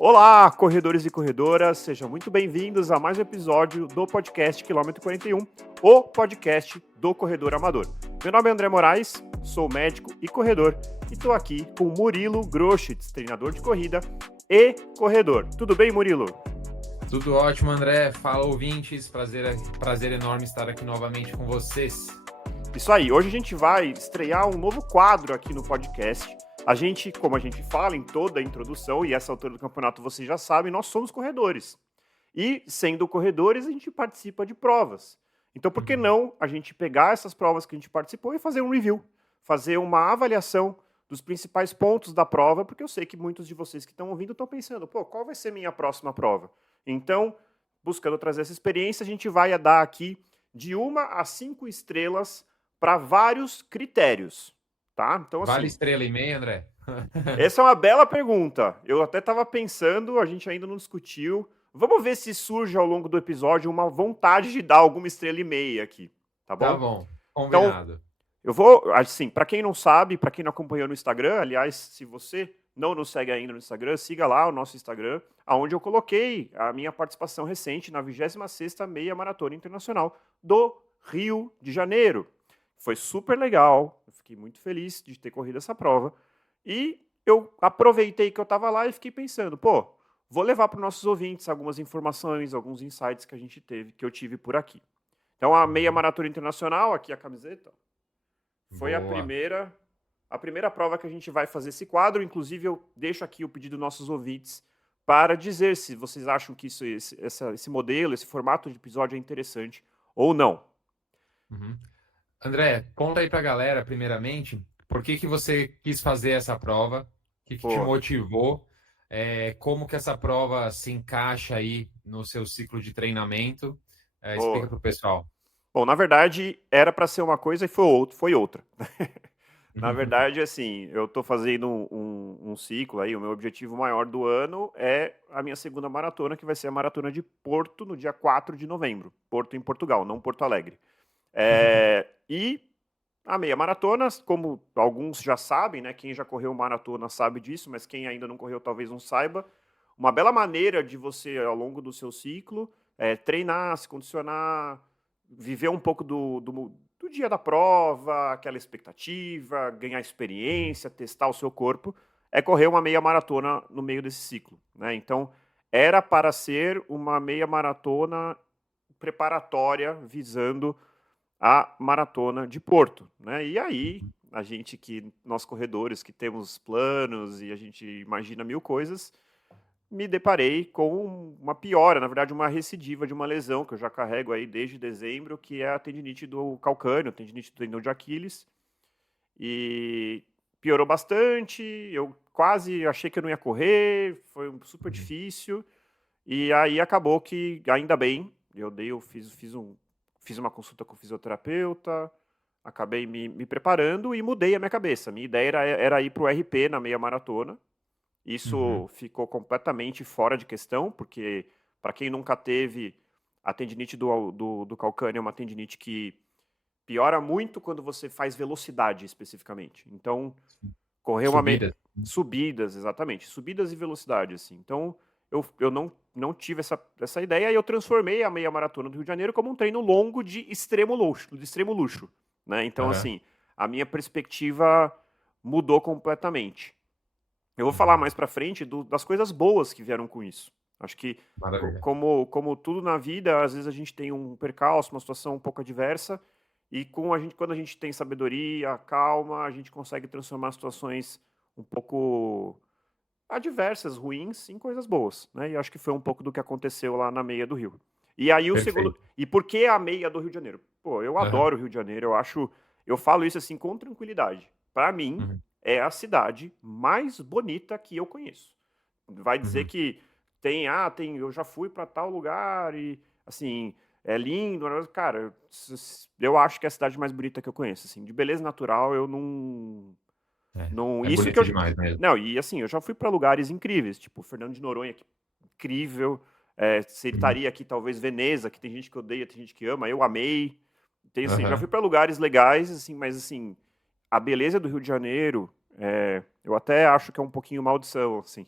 Olá, corredores e corredoras, sejam muito bem-vindos a mais um episódio do podcast Quilômetro 41, o podcast do corredor amador. Meu nome é André Moraes, sou médico e corredor e estou aqui com Murilo Groschitz, treinador de corrida e corredor. Tudo bem, Murilo? Tudo ótimo, André. Fala, ouvintes. Prazer enorme estar aqui novamente com vocês. Isso aí, hoje a gente vai estrear um novo quadro aqui no podcast. Como a gente fala em toda a introdução, e essa altura do campeonato vocês já sabem, nós somos corredores. E, sendo corredores, a gente participa de provas. Então, por que não a gente pegar essas provas que a gente participou e fazer um review? Fazer uma avaliação dos principais pontos da prova, porque eu sei que muitos de vocês que estão ouvindo estão pensando, qual vai ser minha próxima prova? Então, buscando trazer essa experiência, a gente vai dar aqui de 1 a 5 estrelas para vários critérios. Tá? Então, assim, Vale estrela e meia, André? Essa é uma bela pergunta. Eu até estava pensando, a gente ainda não discutiu. Vamos ver se surge ao longo do episódio uma vontade de dar alguma estrela e meia aqui, tá bom? Tá bom, Então, combinado. eu vou, assim, para quem não sabe, para quem não acompanhou no Instagram, aliás, se você não nos segue ainda no Instagram, siga lá o nosso Instagram, onde eu coloquei a minha participação recente na 26ª Meia Maratona Internacional do Rio de Janeiro. Foi super legal, eu fiquei muito feliz de ter corrido essa prova. E eu aproveitei que eu estava lá e fiquei pensando, vou levar para os nossos ouvintes algumas informações, alguns insights que eu tive por aqui. Então, a Meia Maratona Internacional, aqui a camiseta, foi a primeira prova que a gente vai fazer esse quadro. Inclusive, eu deixo aqui o pedido dos nossos ouvintes para dizer se vocês acham que esse modelo, esse formato de episódio é interessante ou não. André, conta aí pra galera, primeiramente, por que você quis fazer essa prova, o que te motivou, como que essa prova se encaixa aí no seu ciclo de treinamento. Explica pro pessoal. Bom, na verdade, era para ser uma coisa e foi outra. Na verdade, assim, eu estou fazendo um ciclo aí, o meu objetivo maior do ano é a minha segunda maratona, que vai ser a Maratona de Porto, no dia 4 de novembro. Porto em Portugal, não Porto Alegre. E a meia maratona, como alguns já sabem, né? Quem já correu maratona sabe disso, mas quem ainda não correu talvez não saiba. Uma bela maneira de você, ao longo do seu ciclo, treinar, se condicionar, viver um pouco do dia da prova, aquela expectativa, ganhar experiência, testar o seu corpo, é correr uma meia maratona no meio desse ciclo, né? Então, era para ser uma meia maratona preparatória visando a maratona de Porto, né? E aí, nós corredores que temos planos e a gente imagina mil coisas, me deparei com uma piora, na verdade uma recidiva de uma lesão que eu já carrego aí desde dezembro, que é a tendinite do calcâneo, tendinite do tendão de Aquiles, e piorou bastante, eu quase achei que eu não ia correr, foi super difícil, e aí acabou que, ainda bem, eu fiz uma consulta com o fisioterapeuta, acabei me preparando e mudei a minha cabeça. Minha ideia era ir para o RP na meia maratona. Isso ficou completamente fora de questão, porque, para quem nunca teve, a tendinite do calcâneo é uma tendinite que piora muito quando você faz velocidade, especificamente. Então, correr subidas, exatamente. Subidas e velocidade, assim. Então, eu não tive essa ideia e eu transformei a meia maratona do Rio de Janeiro como um treino longo de extremo luxo, né? Então, assim, a minha perspectiva mudou completamente. Eu vou falar mais pra frente das coisas boas que vieram com isso. Acho que, como tudo na vida, às vezes a gente tem um percalço, uma situação um pouco adversa, e quando a gente tem sabedoria, calma, a gente consegue transformar situações um pouco adversas, ruins, em coisas boas, né? E acho que foi um pouco do que aconteceu lá na meia do Rio. E aí E por que a meia do Rio de Janeiro? Eu adoro o Rio de Janeiro, eu falo isso assim com tranquilidade. Para mim, é a cidade mais bonita que eu conheço. Vai dizer que eu já fui para tal lugar e, assim, é lindo, cara, eu acho que é a cidade mais bonita que eu conheço, assim, de beleza natural eu não isso bonito que eu demais mesmo. Não, e assim, eu já fui para lugares incríveis, tipo Fernando de Noronha, que incrível, citaria aqui talvez Veneza, que tem gente que odeia, tem gente que ama, eu amei. Assim, já fui para lugares legais, assim, mas assim, a beleza do Rio de Janeiro, eu até acho que é um pouquinho maldição, assim.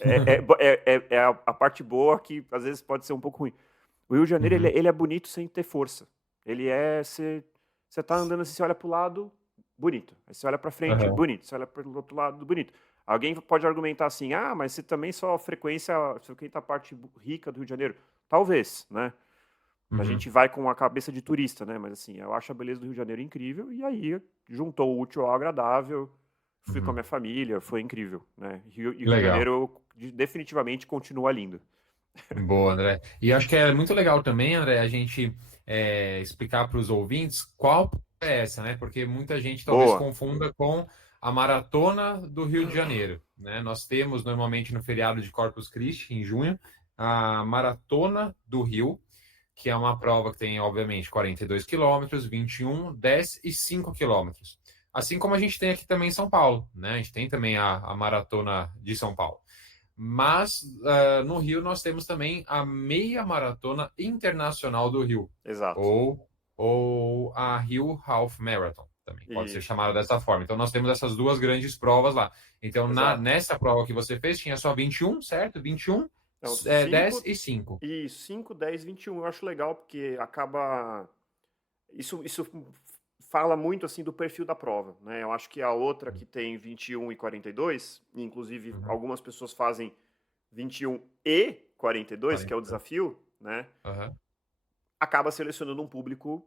É a parte boa que às vezes pode ser um pouco ruim. O Rio de Janeiro, Uhum. ele é bonito sem ter força. Ele é. Você tá andando assim, você olha pro lado, bonito. Aí você olha pra frente, Aham. bonito. Você olha pro outro lado, bonito. Alguém pode argumentar assim, ah, mas você também só frequenta a parte rica do Rio de Janeiro. Talvez, né? A Uhum. gente vai com a cabeça de turista, né? Mas assim, eu acho a beleza do Rio de Janeiro incrível. E aí juntou o útil ao agradável. Fui com a Uhum. minha família, foi incrível, né? E o Rio de Legal. Janeiro definitivamente continua lindo. Boa, André. E acho que é muito legal também, André, a gente explicar para os ouvintes qual é essa, né? Porque muita gente talvez Boa, confunda com a Maratona do Rio de Janeiro, né? Nós temos normalmente no feriado de Corpus Christi, em junho, a Maratona do Rio, que é uma prova que tem, obviamente, 42 quilômetros, 21, 10 e 5 quilômetros. Assim como a gente tem aqui também em São Paulo, né? A gente tem também a Maratona de São Paulo. Mas no Rio nós temos também a Meia Maratona Internacional do Rio, exato. ou, ou a Rio Half Marathon, também pode ser Isso, chamada dessa forma. Então nós temos essas duas grandes provas lá. Então exato. nessa prova que você fez tinha só 21, certo? 21, Então, 10 5 e 5. e 5, 10, 21. Eu acho legal porque acaba. Isso fala muito assim do perfil da prova, né? Eu acho que a outra que tem 21 e 42, e inclusive Uhum. algumas pessoas fazem 21 e 42, que é o 40. desafio, né? Uhum. Acaba selecionando um público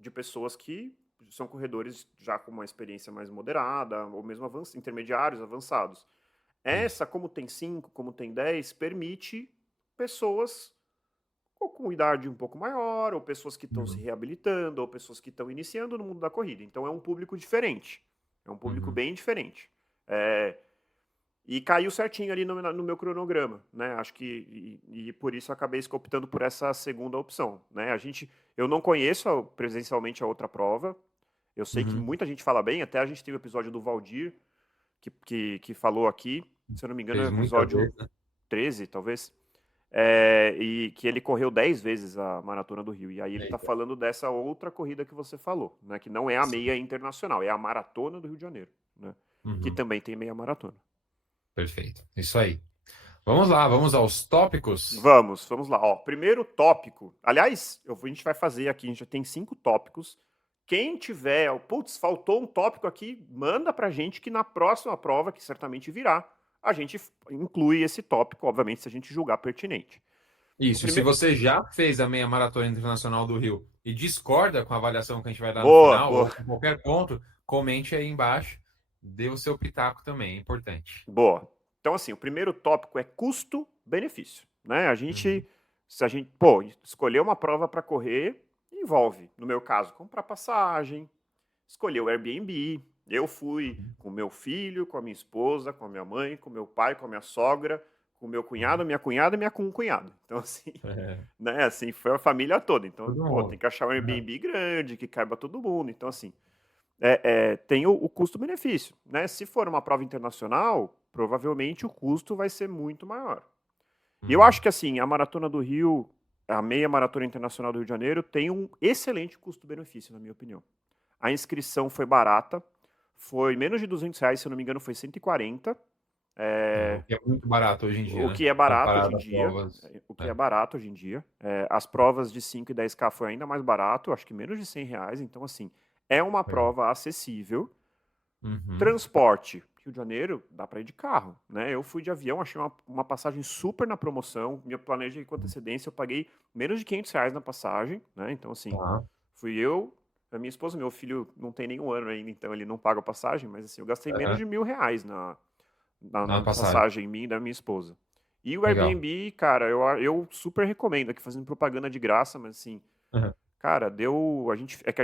de pessoas que são corredores já com uma experiência mais moderada, ou mesmo intermediários, avançados. Isso. Essa, como tem 5, como tem 10, permite pessoas ou com idade um pouco maior, ou pessoas que estão se Uhum. reabilitando, ou pessoas que estão iniciando no mundo da corrida. Então é um público diferente. É um público Uhum. bem diferente. É, e caiu certinho ali no meu cronograma, né? Acho que e por isso acabei optando por essa segunda opção, né? Eu não conheço presencialmente a outra prova. Eu sei que Uhum. muita gente fala bem. Até a gente teve o episódio do Valdir que falou aqui. Se eu não me engano, é o Fez muito a episódio ver, né? 13, talvez. E que ele correu 10 vezes a Maratona do Rio. E aí ele está Eita. falando dessa outra corrida que você falou, né? Que não é a meia internacional, é a Maratona do Rio de Janeiro, né? Que Uhum. também tem meia maratona. Perfeito. Isso aí. Vamos lá, vamos aos tópicos. Vamos lá. Ó, primeiro tópico. Aliás, a gente vai fazer aqui, a gente já tem 5 tópicos. Quem tiver, putz, faltou um tópico aqui, manda pra gente que na próxima prova, que certamente virá, a gente inclui esse tópico, obviamente, se a gente julgar pertinente. O Isso, e se primeiro. você já fez a meia maratona internacional do Rio e discorda com a avaliação que a gente vai dar no Boa, final, boa, ou com qualquer ponto, comente aí embaixo, dê o seu pitaco também, é importante. boa. Então, assim, o primeiro tópico é custo-benefício, né? Uhum, Se a gente, pô, escolher uma prova para correr, envolve, no meu caso, comprar passagem, escolher o Airbnb. Eu fui uhum, com meu filho, com a minha esposa, com a minha mãe, com meu pai, com a minha sogra, com meu uhum. cunhado, minha cunhada e minha cunhado. Então, assim, É, né, assim, foi a família toda. Então, todo pô, tem mundo. que achar um Uhum, Airbnb grande, que caiba todo mundo. Então, assim, tem o custo-benefício, né? Se for uma prova internacional, provavelmente o custo vai ser muito maior. E eu uhum, acho que, assim, a Maratona do Rio, a meia Maratona Internacional do Rio de Janeiro, tem um excelente custo-benefício, na minha opinião. A inscrição foi barata, foi menos de R$ 200, se eu não me engano, foi 140. o que é muito barato hoje em dia, O né? que é barato hoje em Comparado a dia. provas. O que é É, barato hoje em dia. As provas de 5 e 10K foi ainda mais barato, acho que menos de R$ 100. Então, assim, é uma legal. prova acessível. Uhum, Transporte. Rio de Janeiro, dá para ir de carro, né? Eu fui de avião, achei uma passagem super na promoção. Me planejei com antecedência, eu paguei menos de R$ 500 na passagem, né? Então, assim, tá. fui eu, a minha esposa, meu filho não tem nenhum ano ainda, então ele não paga passagem, mas assim, eu gastei menos Uhum. de R$ 1.000 na Na passagem. passagem minha e da minha esposa. E o Legal. Airbnb, cara, eu super recomendo, aqui fazendo propaganda de graça, mas assim, Uhum. cara, deu.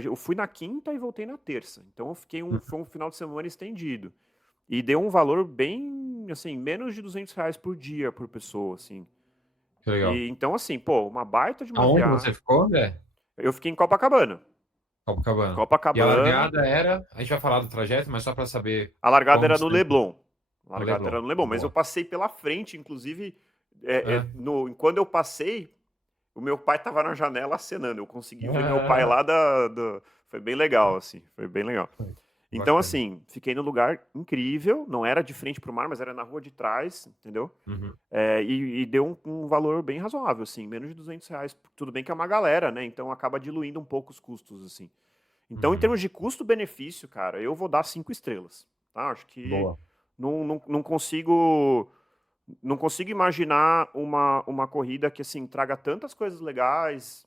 Eu fui na quinta e voltei na terça. Então foi um final de semana estendido. E deu um valor bem, assim, menos de R$ 200 por dia por pessoa, assim. Que legal. E então, assim, pô, uma baita de uma Aonde você viagem. ficou, André? Eu fiquei em Copacabana. Copacabana. E a Copacabana, largada era. A gente vai falar do trajeto, mas só para saber a largada quão era no distante. Leblon. A No largada era Leblon. no Leblon, mas eu Boa. passei pela frente, inclusive, É. quando eu passei, o meu pai tava na janela acenando. Eu consegui ver meu pai Ah, lá Foi bem legal, assim, foi bem legal. Então, bacana. assim, fiquei no lugar incrível, não era de frente pro mar, mas era na rua de trás, entendeu? Uhum, E deu um valor bem razoável, assim, menos de R$ 200. Tudo bem que é uma galera, né? Então acaba diluindo um pouco os custos, assim. Então, em uhum. termos de custo-benefício, cara, eu vou dar 5 estrelas, tá? Acho que Boa. não consigo imaginar uma corrida que assim traga tantas coisas legais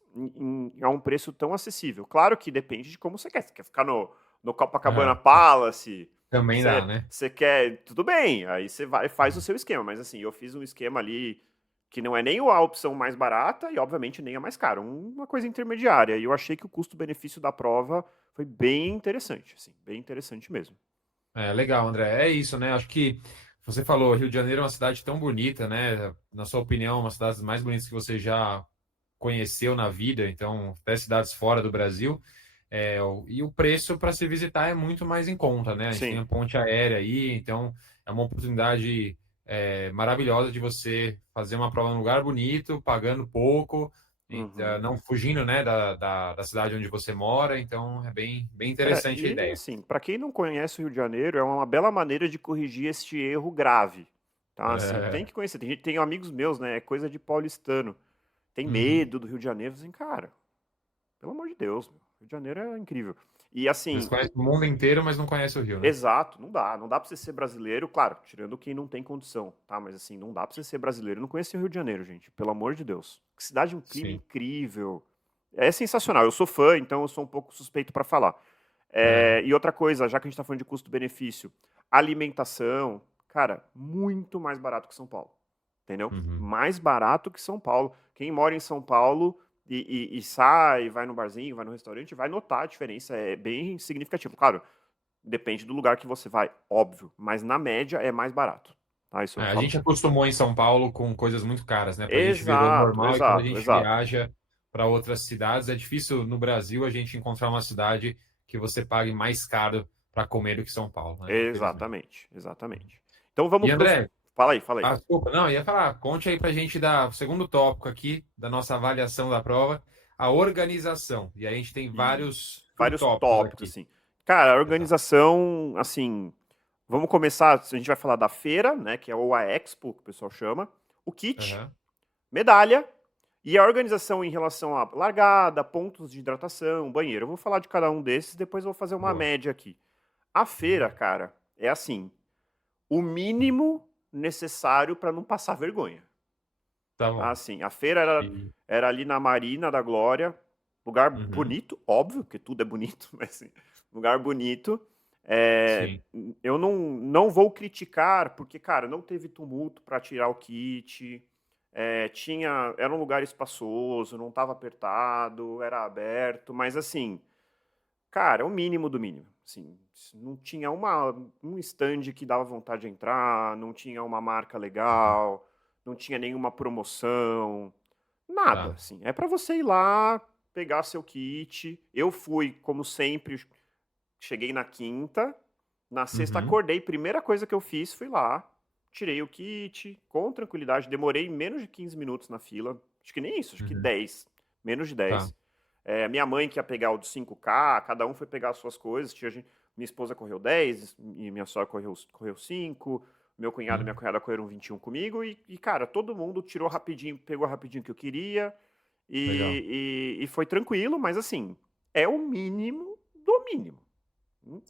a um preço tão acessível. Claro que depende de como você quer. Você quer ficar no Copacabana Aham. Palace? Também dá, Você, né? você quer. Tudo bem, aí você vai e faz o Uhum. seu esquema. Mas assim, eu fiz um esquema ali que não é nem a opção mais barata e, obviamente, nem a mais cara. Uma coisa intermediária. E eu achei que o custo-benefício da prova foi bem interessante, assim, bem interessante mesmo. É, legal, André. É isso, né? Acho que você falou, Rio de Janeiro é uma cidade tão bonita, né? Na sua opinião, uma das cidades mais bonitas que você já conheceu na vida, então, até cidades fora do Brasil. E o preço para se visitar é muito mais em conta, né? A gente tem Sim. a ponte aérea aí, então é uma oportunidade maravilhosa de você fazer uma prova num lugar bonito, pagando pouco, e, Uhum. não fugindo, né, da cidade onde você mora. Então é bem interessante a E ideia. assim, para quem não conhece o Rio de Janeiro, é uma bela maneira de corrigir este erro grave. Tá? Assim, tem É, que conhecer. Tem amigos meus, né? É coisa de paulistano. Tem uhum. medo do Rio de Janeiro. Assim, cara, pelo amor de Deus, meu, Rio de Janeiro é incrível. E Eles assim, conhecem o mundo inteiro, mas não conhecem o Rio, né? exato, não dá pra você ser brasileiro, claro, tirando quem não tem condição, tá? Mas assim, não dá pra você ser brasileiro e não conhecer o Rio de Janeiro, gente, pelo amor de Deus. Que cidade, um clima Sim. incrível. É sensacional. Eu sou fã, então eu sou um pouco suspeito pra falar. É. E outra coisa, já que a gente tá falando de custo-benefício, alimentação, cara, muito mais barato que São Paulo. Entendeu? Uhum. Mais barato que São Paulo. Quem mora em São Paulo e sai, vai no barzinho, vai no restaurante, vai notar a diferença. É bem significativo. Claro, depende do lugar que você vai, óbvio. Mas na média é mais barato. Tá? Isso eu A falo. gente acostumou em São Paulo com coisas muito caras, né? Pra gente virou Exato, normal e quando a exato, gente exato. viaja para outras cidades, é difícil no Brasil a gente encontrar uma cidade que você pague mais caro para comer do que São Paulo, né? Infelizmente. Exatamente, exatamente. Então vamos E para os. André, Fala aí, fala aí. desculpa, não, ia falar, conte aí pra gente da o segundo tópico aqui da nossa avaliação da prova, a organização. E aí a gente tem Isso. vários Vários subtópicos tópicos, aqui. assim. Cara, a Exato. organização, assim, vamos começar, a gente vai falar da feira, né, que é ou a Expo, que o pessoal chama, o kit, Aham. medalha e a organização em relação à largada, pontos de hidratação, banheiro. Eu vou falar de cada um desses, depois eu vou fazer uma Boa. média aqui. A feira, Uhum. cara, é assim, o mínimo necessário para não passar vergonha. Tá bom. Assim, a feira era, E- era ali na Marina da Glória, lugar Uhum. bonito, óbvio, porque tudo é bonito, mas assim, lugar bonito. É, Sim. eu não vou criticar, porque, cara, não teve tumulto para tirar o kit, era um lugar espaçoso, não estava apertado, era aberto, mas assim, cara, é o mínimo do mínimo. Assim, não tinha um stand que dava vontade de entrar, não tinha uma marca legal, não tinha nenhuma promoção, nada, Tá. assim. É para você ir lá, pegar seu kit. Eu fui, como sempre, cheguei na quinta, na sexta Uhum. acordei, primeira coisa que eu fiz, fui lá, tirei o kit, com tranquilidade, demorei menos de 15 minutos na fila, acho que nem isso, acho que Uhum. 10, menos de Tá. 10. Minha mãe que ia pegar o do 5K, cada um foi pegar as suas coisas. Minha esposa correu 10 e minha sogra correu 5. Meu cunhado e minha Uhum. cunhada correram 21 comigo. Cara, todo mundo tirou rapidinho, pegou rapidinho o que eu queria. Legal. E foi tranquilo, mas assim, é o mínimo do mínimo.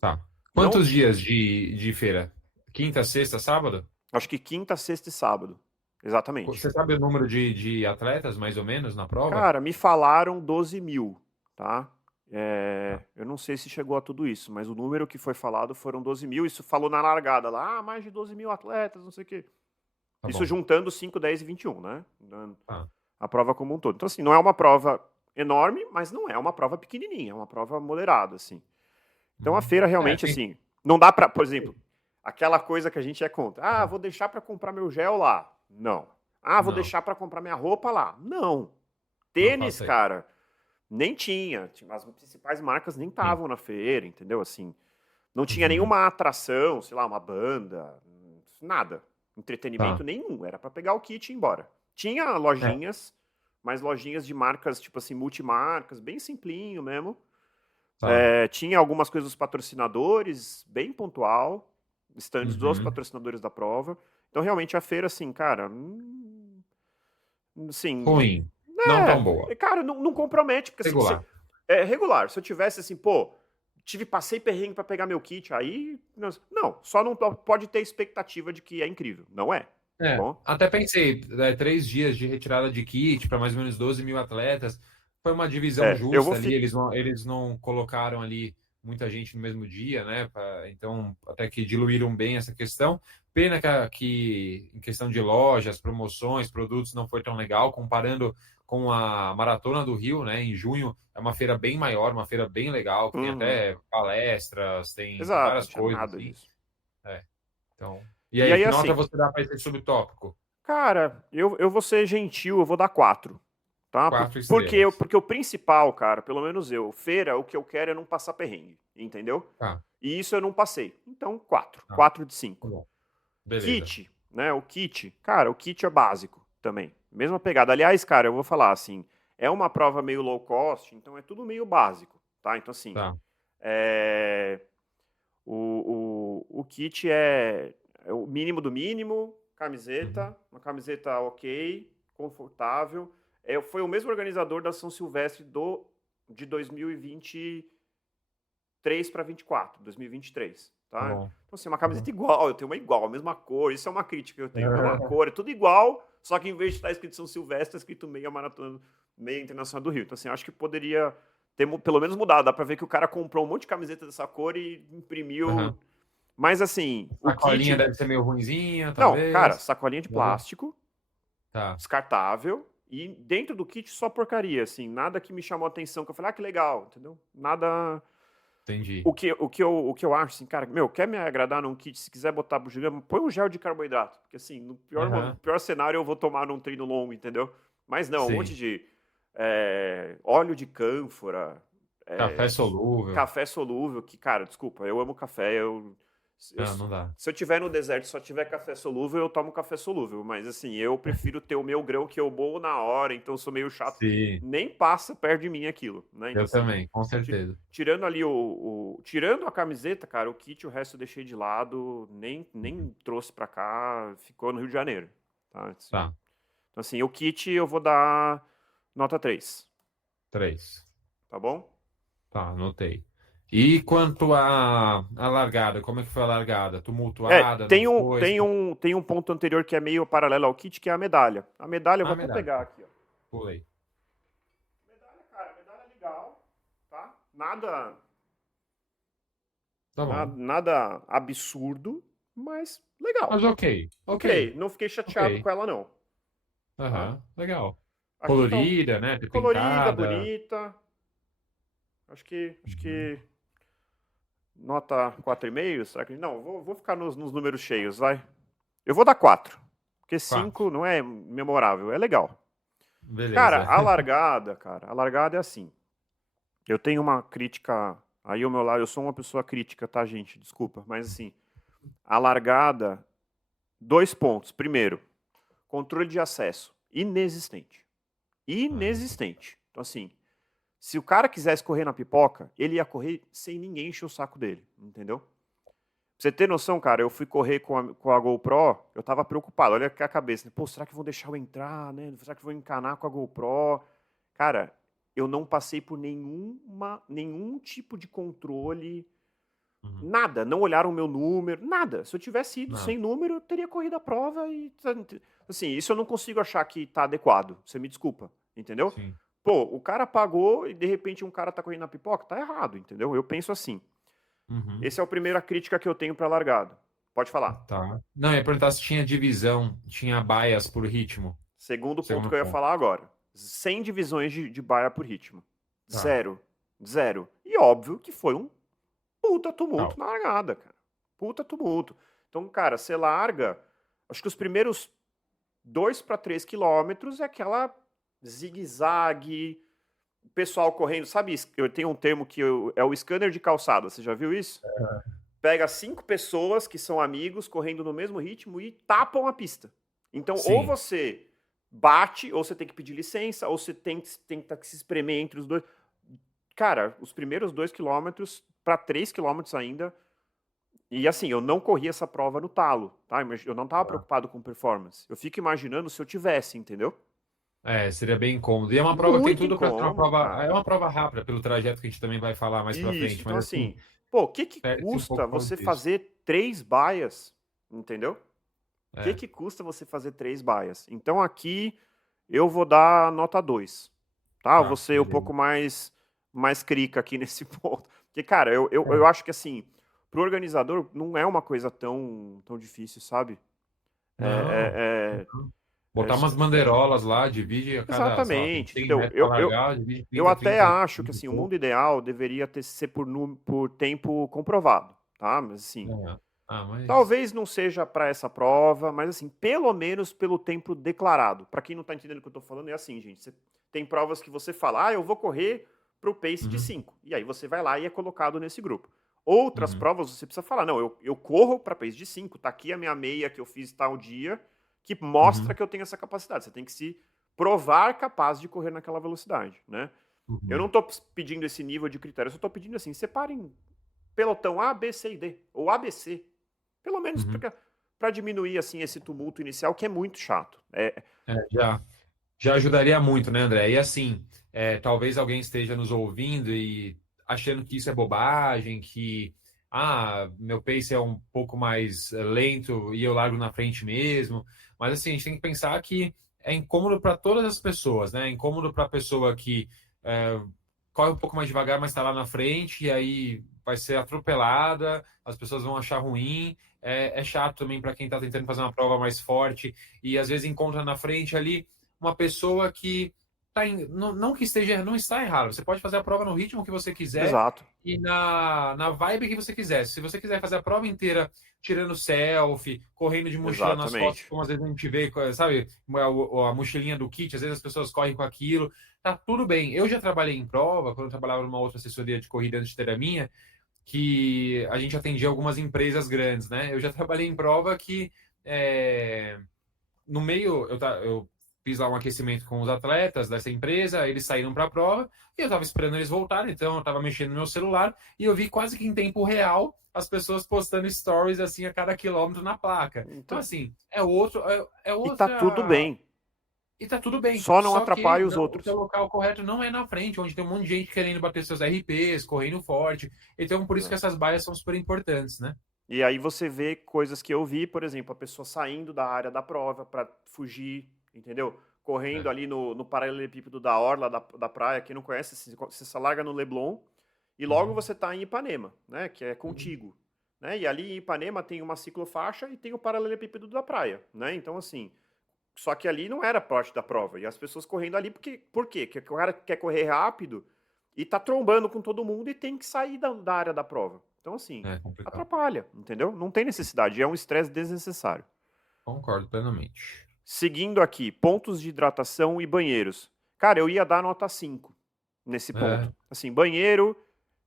Tá. Não, Quantos dias de feira? Quinta, sexta, sábado? acho que quinta, sexta e sábado. Exatamente. Você sabe o número de atletas, mais ou menos, na prova? Cara, me falaram 12 mil, tá? Tá, Eu não sei se chegou a tudo isso, mas o número que foi falado foram 12 mil. Isso falou na largada lá, mais de 12 mil atletas, não sei o quê. tá Isso bom. juntando 5, 10 e 21, né? Tá. A prova como um todo. Então, assim, não é uma prova enorme, mas não é uma prova pequenininha, é uma prova moderada, assim. Então, a Uhum. feira realmente, Tem. assim, não dá pra, por exemplo, aquela coisa que a gente é contra. Ah, vou deixar pra comprar meu gel lá. Não. Ah, vou Não, deixar pra comprar minha roupa lá. Não. não Tênis, faça isso. cara, nem tinha. As principais marcas nem Sim. estavam na feira, entendeu? Assim, não tinha Uhum. nenhuma atração, sei lá, uma banda, nada. Entretenimento Tá. nenhum. Era pra pegar o kit e ir embora. Tinha É. lojinhas, mas lojinhas de marcas, tipo assim, multimarcas, bem simplinho mesmo. Tá. Tinha algumas coisas dos patrocinadores, bem pontual, stands dos Uhum. patrocinadores da prova. Então, realmente, a feira, assim, cara, assim, Ruim. Não tão boa. cara, não compromete, porque assim, Regular. é regular. Se eu tivesse assim, pô, passei perrengue pra pegar meu kit, aí, não, só não pode ter expectativa de que é incrível, não é, tá bom? Até pensei, 3 dias de retirada de kit para mais ou menos 12 mil atletas. Foi uma divisão Eu vou justa ali, ficar, eles não colocaram ali muita gente no mesmo dia, né? Então, até que diluíram bem essa questão. Pena que em questão de lojas, promoções, produtos, não foi tão legal, comparando com a Maratona do Rio, né? Em junho, é uma feira bem maior, uma feira bem legal, que tem até palestras, tem exato, várias não tinha coisas, nada assim. disso. É, então... E E aí, aí, que nota assim, você dá para esse subtópico? cara, eu vou ser gentil, eu vou dar 4, tá? 4 estrelas. Porque o principal, cara, pelo menos eu, feira, o que eu quero é não passar perrengue, entendeu? Tá, E isso eu não passei. Então, 4. tá, 4 de tá 5. bom. Beleza. Kit, né? O kit, cara, o kit é básico também. Mesma pegada. Aliás, cara, eu vou falar assim, é uma prova meio low cost, então é tudo meio básico, tá? Então, assim, Tá. é, o kit é o mínimo do mínimo, Uhum. camiseta, uma camiseta ok, confortável. Foi o mesmo organizador da São Silvestre de 2023 para 24, 2023, Tá tá? bom. Então, assim, uma Tá camiseta bom. igual, eu tenho uma igual, a mesma cor, isso é uma crítica que eu tenho, a mesma cor, é tudo igual, só que em vez de estar escrito São Silvestre, está escrito meia maratona, meia internacional do Rio. Então, assim, acho que poderia ter pelo menos mudado. Dá pra ver que o cara comprou um monte de camiseta dessa cor e imprimiu. Aham. Mas, assim, o Sacolinha kit. deve ser meio ruinzinha, Não, cara, talvez. sacolinha de Ou- plástico, Tá, descartável. E dentro do kit só porcaria, assim, nada que me chamou a atenção, que eu falei, ah, que legal, entendeu? Nada. entendi. O que eu acho, assim, cara, meu, quer me agradar num kit, se quiser botar bugiganga, põe um gel de carboidrato. Porque, assim, no Aham. pior cenário eu vou tomar num treino longo, entendeu? Mas não, um monte Sim. de óleo de cânfora, Café é, solúvel. café solúvel, que, cara, desculpa, eu amo café, eu- Não, não dá. se eu tiver no deserto e só tiver café solúvel, eu tomo café solúvel, mas assim, eu prefiro ter o meu grão que eu boo na hora, então eu sou meio chato, Sim. nem passa perto de mim aquilo, né? Então Eu assim, também, com certeza. tirando ali tirando a camiseta, cara, o kit o resto eu deixei de lado, nem Uhum. trouxe pra cá, ficou no Rio de Janeiro, tá? Assim, Tá, então assim, o kit eu vou dar nota 3, 3. tá bom? Tá, anotei. E quanto à largada, como é que foi a largada? É, Tumultuada, não foi? tem um ponto anterior que é meio paralelo ao kit, que é a medalha. A medalha eu vou Ah, até medalha. pegar aqui, ó. Pulei. Medalha, cara, medalha é legal, tá? Nada, Tá bom. nada absurdo, mas legal. Mas ok, ok, Ok, não fiquei chateado ok. com ela não, tá? Aham, legal. Aqui tá Colorida, né? colorida, Pintada. bonita. Acho que Uhum. nota 4,5, será que não? Vou ficar nos números cheios, vai. Eu vou dar 4, porque 4. 5 não é memorável, é legal. Cara, Beleza. a largada é assim. Eu tenho uma crítica aí ao meu lado, eu sou uma pessoa crítica, tá, gente? Desculpa, mas assim, a largada, 2 pontos. Primeiro, controle de acesso, inexistente. Ah, Inexistente. Então, assim, se o cara quisesse correr na pipoca, ele ia correr sem ninguém encher o saco dele, entendeu? Pra você ter noção, cara, eu fui correr com a GoPro, eu tava preocupado, olha aqui a cabeça, né? Pô, será que vão deixar eu entrar, né? Será que vão encanar com a GoPro? Cara, eu não passei por nenhum tipo de controle, uhum. nada, não olharam o meu número, nada. Se eu tivesse ido Não, sem número, eu teria corrido a prova e, assim, isso eu não consigo achar que tá adequado, você me desculpa, entendeu? sim. Pô, o cara pagou e de repente um cara tá correndo na pipoca, tá errado, entendeu? Eu penso assim. Uhum. Esse é a primeira crítica que eu tenho pra largada. Pode falar. Tá. Não, eu ia perguntar se tinha divisão, tinha bias por ritmo. Segundo ponto Segundo que eu ia ponto. falar agora. 100 divisões de baia por ritmo. Tá. Zero. Zero. E óbvio que foi um puta tumulto Tal. na largada, cara. Puta tumulto. Então, cara, você larga. Acho que os primeiros 2 para 3 quilômetros é aquela zigue-zague, o pessoal correndo. Sabe, eu tenho um termo que é o scanner de calçada. Você já viu isso? Pega 5 pessoas que são amigos correndo no mesmo ritmo e tapam a pista. Então, ou Sim. você bate, ou você tem que pedir licença, ou você tenta que se espremer entre os dois. cara, os primeiros 2 quilômetros para 3 quilômetros ainda. E assim, eu não corri essa prova no talo, tá? Eu não tava Tá. preocupado com performance. Eu fico imaginando se eu tivesse, entendeu? Seria bem incômodo. E é uma prova que tem Muito tudo para ser uma incômodo, prova. cara. É uma prova rápida, pelo trajeto que a gente também vai falar mais para Isso, frente, então mas assim, assim, pô, o que que perde-se um pouco custa o você contexto. fazer 3 baias, entendeu? O que É, que custa você fazer 3 baias? Então aqui eu vou dar nota 2, tá? Eu vou tá, ser um beleza. pouco mais crica aqui nesse ponto. Porque, cara, eu acho que assim, pro organizador não é uma coisa tão difícil, sabe? Não. É, é, é, Botar umas bandeirolas lá, divide a cada, sei lá, tem exatamente, 100 entendeu? metros para largar, divide Eu 30, até 30, acho que 30 e assim, o mundo pouco. ideal deveria ser por tempo comprovado, tá? Mas assim, É. Mas. talvez não seja para essa prova, mas assim, pelo menos pelo tempo declarado. Para quem não tá entendendo o que eu tô falando, é assim, gente. Tem provas que você fala, eu vou correr pro pace de Uhum, 5. E aí você vai lá e é colocado nesse grupo. Outras uhum, provas você precisa falar, não, eu corro para pace de 5. Tá aqui a minha meia que eu fiz tal dia, que mostra uhum, que eu tenho essa capacidade. Você tem que se provar capaz de correr naquela velocidade, né? Eu não uhum. tô pedindo esse nível de critério, eu só tô pedindo assim, separem pelotão A, B, C e D, ou ABC. Pelo menos Uhum. para diminuir assim esse tumulto inicial que é muito chato. Já ajudaria muito, né, André? E assim, talvez alguém esteja nos ouvindo e achando que isso é bobagem, que meu pace é um pouco mais lento e eu largo na frente mesmo. Mas assim, a gente tem que pensar que é incômodo para todas as pessoas, né? É incômodo para a pessoa que é, corre um pouco mais devagar, mas está lá na frente e aí vai ser atropelada, as pessoas vão achar ruim. É chato também para quem está tentando fazer uma prova mais forte e às vezes encontra na frente ali uma pessoa que não que esteja, não está errado. Você pode fazer a prova no ritmo que você quiser Exato, e na vibe que você quiser. Se você quiser fazer a prova inteira tirando selfie, correndo de mochila nas costas, exatamente. como às vezes a gente vê, sabe, a mochilinha do kit, às vezes as pessoas correm com aquilo, tá tudo bem. Eu já trabalhei em prova, quando eu trabalhava numa outra assessoria de corrida antes de ter a minha, que a gente atendia algumas empresas grandes, né? Eu já trabalhei em prova que no meio, eu fiz lá um aquecimento com os atletas dessa empresa, eles saíram para a prova e eu estava esperando eles voltarem, então eu estava mexendo no meu celular e eu vi quase que em tempo real as pessoas postando stories assim a cada quilômetro na placa. Então, Então, assim, é e tá tudo outra. bem. E tá tudo bem. Só não Só que atrapalhe os não, o teu outros. local correto não é na frente, onde tem um monte de gente querendo bater seus RPs, correndo forte. Então, por isso que Exato. essas baias são super importantes, né? E aí você vê coisas que eu vi, por exemplo, a pessoa saindo da área da prova para fugir, entendeu? Correndo É. ali no paralelepípedo da orla da praia. Quem não conhece, você se larga no Leblon e logo Uhum. você está em Ipanema, né? Que é Uhum. contigo. Né? E ali em Ipanema tem uma ciclofaixa e tem o paralelepípedo da praia, né? Então, assim, só que ali não era parte da prova. E as pessoas correndo ali, por quê? Porque o cara quer correr rápido e tá trombando com todo mundo e tem que sair da área da prova. Então, assim, É complicado. atrapalha, entendeu? Não tem necessidade, é um estresse desnecessário. Concordo plenamente. Seguindo aqui, pontos de hidratação e banheiros. Cara, eu ia dar nota 5 nesse É, ponto. Assim, banheiro,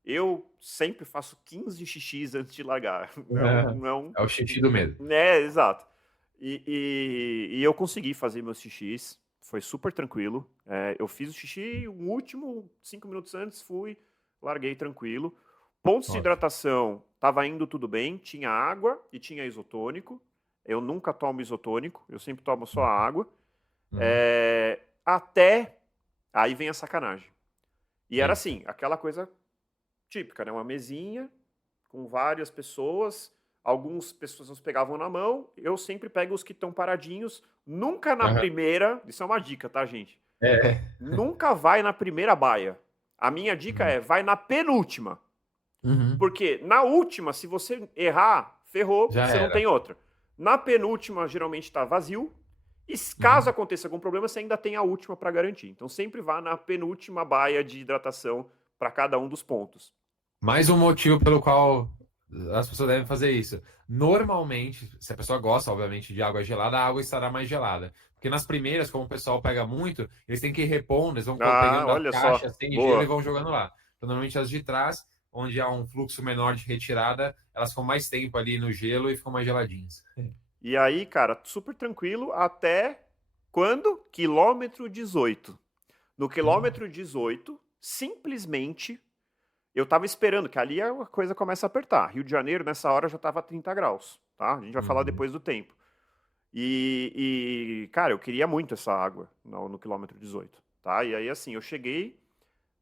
eu sempre faço 15 xixis antes de largar. Não, é, não. é o xixi do medo. É, exato. E eu consegui fazer meus xixis, foi super tranquilo. Eu fiz o xixi, o último, 5 minutos antes, fui, larguei tranquilo. Pontos de Ótimo. hidratação, tava indo tudo bem, tinha água e tinha isotônico. Eu nunca tomo isotônico, eu sempre tomo só água. Uhum. Até aí vem a sacanagem. E era Eita. assim, aquela coisa típica, né? Uma mesinha com várias pessoas. Algumas pessoas pegavam na mão. Eu sempre pego os que estão paradinhos. Nunca na Aham. primeira. Isso é uma dica, tá, gente? É. Nunca vai na primeira baia. A minha dica Uhum. é vai na penúltima. Uhum. Porque na última, se você errar, ferrou, Já porque você não era. tem outra. Na penúltima, geralmente está vazio. E caso Uhum. aconteça algum problema, você ainda tem a última para garantir. Então sempre vá na penúltima baia de hidratação para cada um dos pontos. Mais um motivo pelo qual as pessoas devem fazer isso. Normalmente, se a pessoa gosta, obviamente, de água gelada, a água estará mais gelada. Porque nas primeiras, como o pessoal pega muito, eles têm que ir repondo, eles vão Ah, pegando das olha caixas só. sem gelo e Boa. vão jogando lá. Então, normalmente as de trás, onde há um fluxo menor de retirada, elas ficam mais tempo ali no gelo e ficam mais geladinhas. E aí, cara, super tranquilo até quando? Quilômetro 18. No Hum. quilômetro 18, simplesmente, eu tava esperando, que ali a coisa começa a apertar. Rio de Janeiro, nessa hora, já tava 30 graus, tá? A gente vai falar depois do tempo. Cara, eu queria muito essa água no quilômetro 18, tá? E aí, assim, eu cheguei,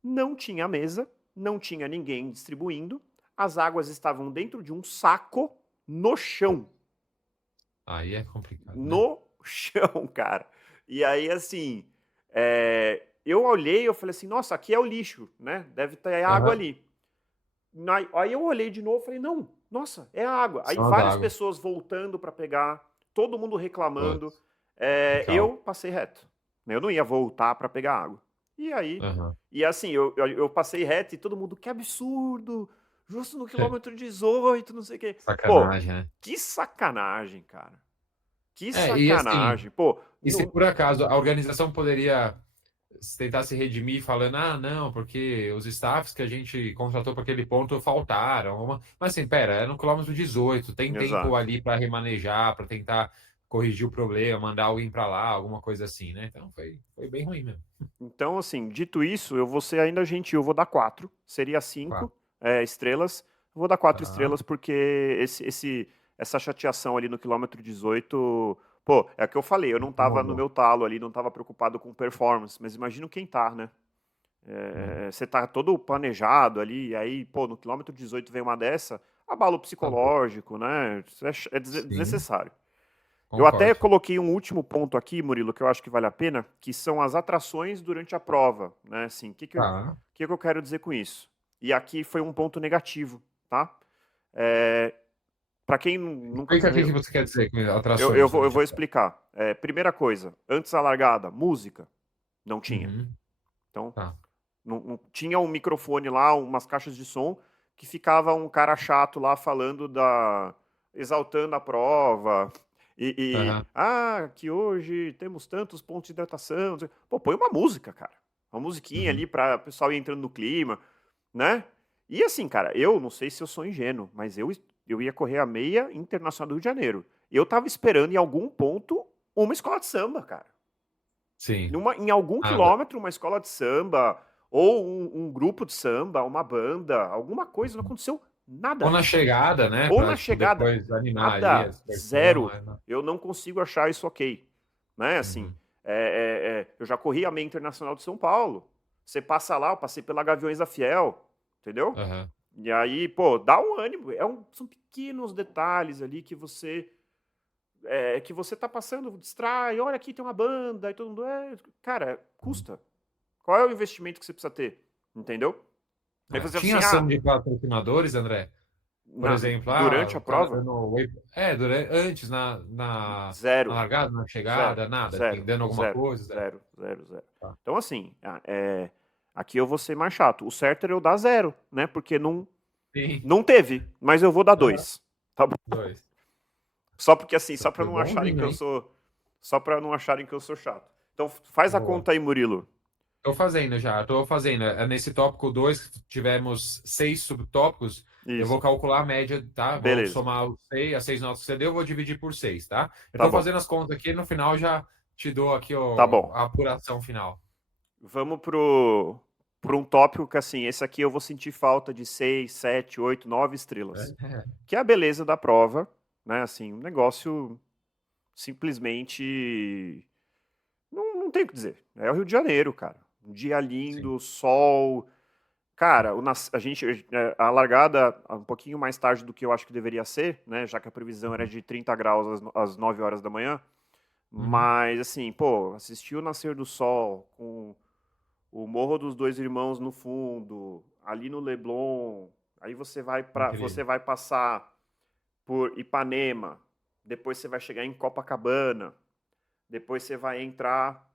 não tinha mesa, não tinha ninguém distribuindo, as águas estavam dentro de um saco no chão. Aí é complicado, né? No chão, cara. E aí, assim, eu olhei e eu falei assim, nossa, aqui é o lixo, né? Deve ter água Aham. ali. Aí eu olhei de novo e falei, não, nossa, é a água. Aí Só várias d'água. pessoas voltando para pegar, todo mundo reclamando. Putz, que calma. Eu passei reto. Eu não ia voltar para pegar água. E aí, Aham. e assim, eu passei reto e todo mundo, que absurdo, justo no quilômetro 18, não sei o quê. Pô, Sacanagem, né? que sacanagem, cara. Que E assim, sacanagem. Pô, e se por acaso a organização poderia tentar se redimir falando, ah, não, porque os staffs que a gente contratou para aquele ponto faltaram. Mas assim, pera, é no quilômetro 18, tem tempo exato. ali para remanejar, para tentar corrigir o problema, mandar alguém para lá, alguma coisa assim, né? Então foi bem ruim mesmo. Então, assim, dito isso, eu vou ser ainda gentil, eu vou dar 4. Seria Tá, 5 estrelas. Eu vou dar 4 tá, estrelas porque essa chateação ali no quilômetro 18. Pô, é o que eu falei, eu não tava no incomodou. meu talo ali, não tava preocupado com performance, mas imagino quem tá, né? Hum. Você tá todo planejado ali, e aí, pô, no quilômetro 18 vem uma dessa, abalo Tá bom. psicológico, né? Isso é Sim, desnecessário. Eu até concordo. coloquei um último ponto aqui, Murilo, que eu acho que vale a pena, que são as atrações durante a prova, né? Assim, Tá. que eu quero dizer com isso? E aqui foi um ponto negativo, tá? É, para quem nunca Explica o que que correu, você quer dizer com atrações eu durante a vou prova. explicar. Primeira coisa, antes da largada, música, não tinha. Uhum, Então, tá. não tinha um microfone lá, umas caixas de som, que ficava um cara chato lá falando exaltando a prova. Aham. Que hoje temos tantos pontos de hidratação. Pô, põe uma música, cara. Uma musiquinha Uhum. ali para o pessoal ir entrando no clima, né? E assim, cara, eu não sei se eu sou ingênuo, mas eu ia correr a meia internacional do Rio de Janeiro. E eu tava esperando em algum ponto uma escola de samba, cara. Sim. Em algum Nada. quilômetro, uma escola de samba, ou um grupo de samba, uma banda, alguma coisa, não aconteceu Ou nada. na chegada, né? Ou Para na tipo, chegada, depois animar ali a nada, dispersão. zero. Eu não consigo achar isso ok. Né? Assim, Uhum. eu já corri a meia internacional de São Paulo. Você passa lá, eu passei pela Gaviões da Fiel, entendeu? Aham. E aí, pô, dá um ânimo. São pequenos detalhes ali que você tá passando, distrai, olha aqui tem uma banda, e todo mundo, cara, custa. Qual é o investimento que você precisa ter? Entendeu? Aí você Tinha assim, ação de patrocinadores, André? Por exemplo, durante a o cara prova, dando antes, na zero, largada, na zero, chegada, nada, assim, zero, dando alguma zero, coisa, zero. zero, zero, zero. Tá. Então, assim, aqui eu vou ser mais chato. O certo era eu dar zero, né? Porque Sim. não teve, mas eu vou dar Aham. 2. Tá bom? Dois. Só porque assim, Pô, só para foi não acharem que bonzinho, eu hein? sou, só para não acharem que eu sou chato. Então, faz a Boa. conta aí, Murilo. Tô fazendo já, tô fazendo. Nesse tópico 2 tivemos 6 subtópicos. Eu vou Isso. calcular a média, tá? Vou Beleza. somar as 6 notas que você deu, vou dividir por 6, tá? Eu Tá tô bom. fazendo as contas aqui, no final já te dou aqui Tá bom. a apuração final. Vamos pro um tópico que, assim, esse aqui eu vou sentir falta de 6, 7, 8, 9 estrelas. É. Que é a beleza da prova, né? Assim, um negócio simplesmente. Não tem o que dizer. É o Rio de Janeiro, cara. Um dia Sim. lindo, sol. Cara, a largada um pouquinho mais tarde do que eu acho que deveria ser, né? Já que a previsão era Uhum. de 30 graus às 9 horas da manhã. Uhum. Mas, assim, pô, assistir o nascer do sol com o Morro dos Dois Irmãos no fundo, ali no Leblon, aí Incrível. você vai passar por Ipanema, depois você vai chegar em Copacabana, depois você vai entrar,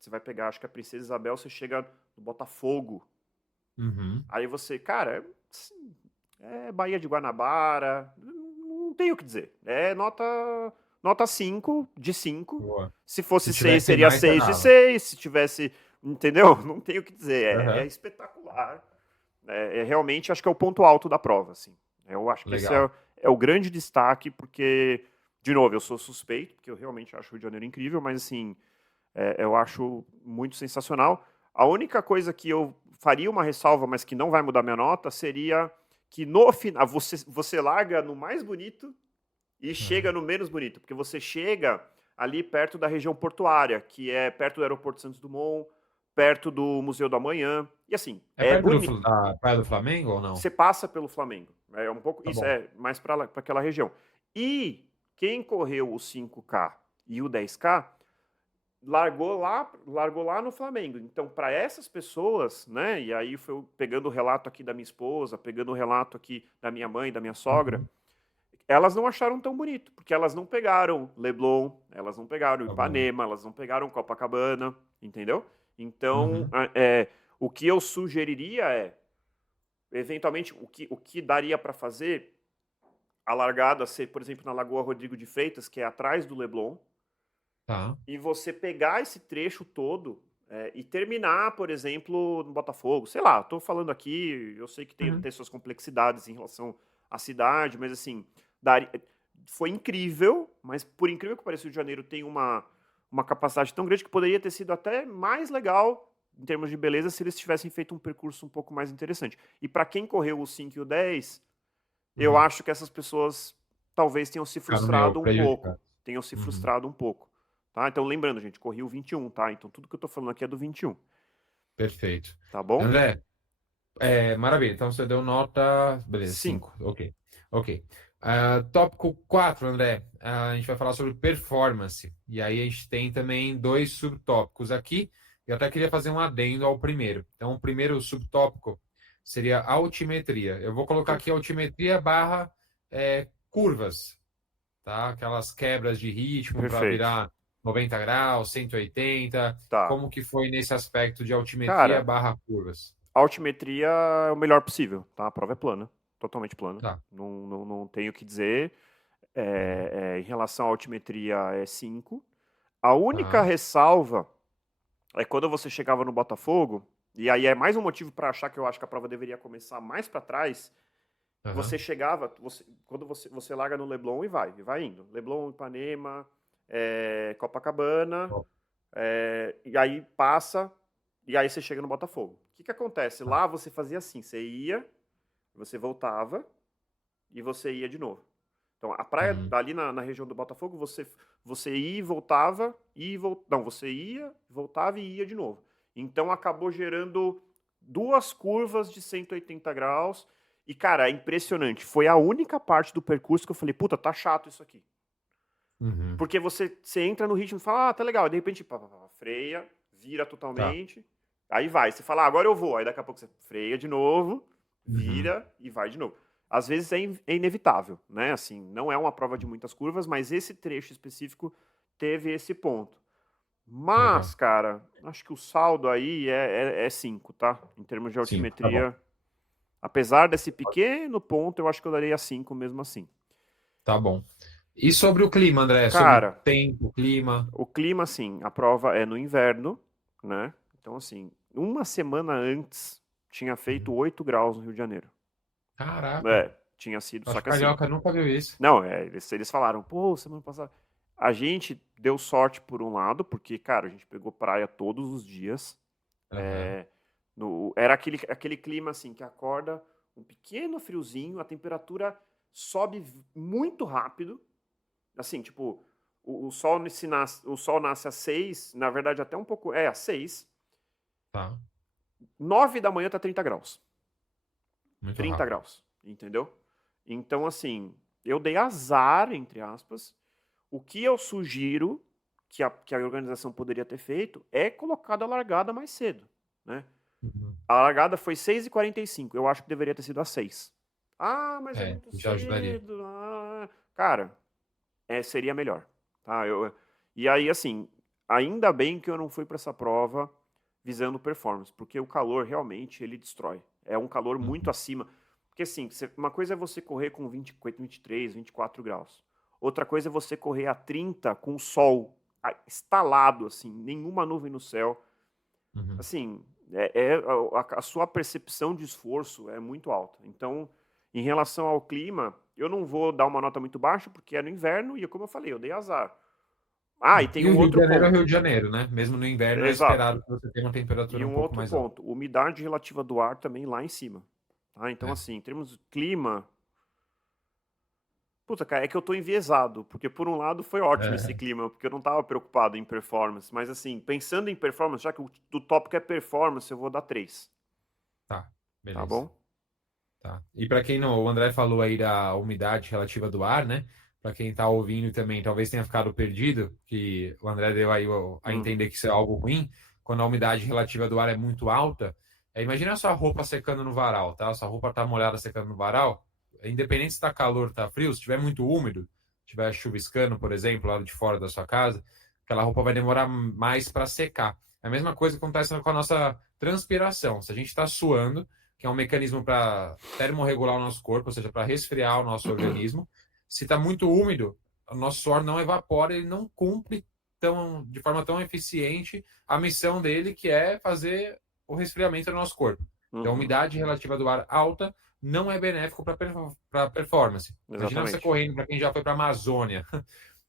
você vai pegar, acho que a Princesa Isabel, você chega no Botafogo, Uhum. aí você, cara, assim, é Baía de Guanabara, não tem o que dizer, nota 5 de 5. Boa. Se Se fosse 6 tivesse seria mais, você 6 de dava. 6. Se tivesse, entendeu? Não tem o que dizer, é Aham. espetacular. Realmente, acho que é o ponto alto da prova, assim. Eu acho que esse Legal. é o grande destaque, porque, de novo, eu sou suspeito, porque eu realmente acho o Rio de Janeiro incrível, mas, assim, eu acho muito sensacional. A única coisa que eu faria uma ressalva, mas que não vai mudar minha nota, seria que no final você larga no mais bonito e chega no menos bonito, porque você chega ali perto da região portuária, que é perto do Aeroporto Santos Dumont, perto do Museu do Amanhã, e assim, É é perto bonito. da Praia do Flamengo ou não? Você passa pelo Flamengo, é um pouco, Tá isso bom. é mais para aquela região. E quem correu o 5K e o 10K largou lá no Flamengo. Então, para essas pessoas, né? E aí foi pegando o relato aqui da minha esposa, pegando o relato aqui da minha mãe, da minha sogra, Uhum. elas não acharam tão bonito, porque elas não pegaram Leblon, elas não pegaram Tá bom. Ipanema, elas não pegaram Copacabana, entendeu? Então, Uhum. o que eu sugeriria é, eventualmente, o que daria para fazer, a largada ser, por exemplo, na Lagoa Rodrigo de Freitas, que é atrás do Leblon, Tá. e você pegar esse trecho todo e terminar, por exemplo, no Botafogo. Sei lá, estou falando aqui, eu sei que Uhum. tem suas complexidades em relação à cidade, mas assim, daria, foi incrível, mas por incrível que pareça, o Rio de Janeiro tem uma capacidade tão grande que poderia ter sido até mais legal em termos de beleza se eles tivessem feito um percurso um pouco mais interessante. E para quem correu o 5 e o 10, eu Uhum. acho que essas pessoas talvez tenham se Ficaram meio frustrado um pouco. prejudicado. Tenham se Uhum. frustrado um pouco. Tá? Então, lembrando, gente, corri o 21, tá? Então, tudo que eu tô falando aqui é do 21, Perfeito. tá bom? André, maravilha. Então você deu nota. Beleza, 5. 5. Ok. Ok. Tópico 4, André. A gente vai falar sobre performance. E aí a gente tem também dois subtópicos aqui. Eu até queria fazer um adendo ao primeiro. Então, o primeiro subtópico seria altimetria. Eu vou colocar aqui altimetria barra curvas, tá? Aquelas quebras de ritmo para Perfeito. virar 90 graus, 180. Tá. Como que foi nesse aspecto de altimetria Cara, barra curvas? a altimetria é o melhor possível, tá? A prova é plana, totalmente plana. Tá. Não tenho o que dizer. Uhum. Em relação à altimetria, é 5. A única Tá. ressalva é quando você chegava no Botafogo, e aí é mais um motivo para achar que eu acho que a prova deveria começar mais para trás. Você Aham. chegava, quando você larga no Leblon e vai indo. Leblon, Ipanema, Copacabana, Ó, e aí passa, e aí você chega no Botafogo. O que acontece? tá. Lá você fazia assim, você ia, você voltava e você ia de novo. Então, a praia, Uhum. ali na região do Botafogo, você ia e voltava, não, você ia, voltava e ia de novo. Então, acabou gerando duas curvas de 180 graus. E, cara, é impressionante. Foi a única parte do percurso que eu falei, puta, tá chato isso aqui. Uhum. Porque você entra no ritmo e fala, tá legal. E de repente, freia, vira Tá. totalmente. Aí vai. Você fala, agora eu vou. Aí daqui a pouco você freia de novo, Uhum. vira e vai de novo. Às vezes é inevitável, né? Assim, não é uma prova de muitas curvas, mas esse trecho específico teve esse ponto. Mas, Legal. cara, acho que o saldo aí é 5, tá? Em termos de 5, tá bom. altimetria. Apesar desse pequeno ponto, eu acho que eu daria 5 mesmo assim. Tá bom. E sobre o clima, André? Sobre Cara, tempo, clima? o clima, assim, a prova é no inverno, né? Então, assim, uma semana antes tinha feito Uhum. 8 graus no Rio de Janeiro. Caraca. Tinha sido, só Acho que que assim, carioca nunca viu isso. não, eles falaram, pô, semana passada. A gente deu sorte por um lado, porque, cara, a gente pegou praia todos os dias. Aham. Era aquele clima assim, que acorda um pequeno friozinho, a temperatura sobe muito rápido. Assim, tipo, o sol nasce às 6, na verdade até um pouco, às 6. Tá. 9 da manhã tá 30 graus. Muito 30 rápido. graus, entendeu? Então, assim, eu dei azar, entre aspas. O que eu sugiro que a organização poderia ter feito é colocar a largada mais cedo, né? Uhum. A largada foi 6h45. Eu acho que deveria ter sido às 6. Ah, mas é muito Já ajudaria. cedo. Cara, seria melhor. Tá? E aí, assim, ainda bem que eu não fui para essa prova visando performance, porque o calor realmente ele destrói. É um calor muito Uhum. acima. Porque, assim, uma coisa é você correr com 28, 23, 24 graus. Outra coisa é você correr a 30 com o sol estalado, assim, nenhuma nuvem no céu. Uhum. Assim, a sua percepção de esforço é muito alta. Então, em relação ao clima, eu não vou dar uma nota muito baixa, porque é no inverno e, como eu falei, eu dei azar. Ah, e tem E o um Rio de outro Janeiro é o Rio ponto. de Janeiro, né? Mesmo no inverno é Exato. esperado que você tenha uma E temperatura um um pouco outro mais alta. ponto, umidade relativa do ar também lá em cima. Tá? Então, É, assim, em termos de clima, puta, cara, é que eu tô enviesado, porque por um lado foi ótimo esse é, clima, porque eu não tava preocupado em performance, mas assim, pensando em performance, já que o tópico é performance, eu vou dar 3, tá, tá beleza. bom? Tá. E para quem não, o André falou aí da umidade relativa do ar, né? Para quem está ouvindo também, talvez tenha ficado perdido, que o André deu aí a Hum, entender que isso é algo ruim, quando a umidade relativa do ar é muito alta. Imagina a sua roupa secando no varal, tá? Sua roupa tá molhada secando no varal, independente se está calor, está frio, se estiver muito úmido, estiver chuviscando, por exemplo, lá de fora da sua casa, aquela roupa vai demorar mais para secar. É a mesma coisa que acontece com a nossa transpiração. Se a gente está suando, que é um mecanismo para termorregular o nosso corpo, ou seja, para resfriar o nosso organismo. Se está muito úmido, o nosso suor não evapora, ele não cumpre de forma tão eficiente a missão dele, que é fazer o resfriamento do nosso corpo. Então, a uhum, umidade relativa do ar alta não é benéfico para performance. Imagina você exatamente. correndo, para quem já foi para a Amazônia,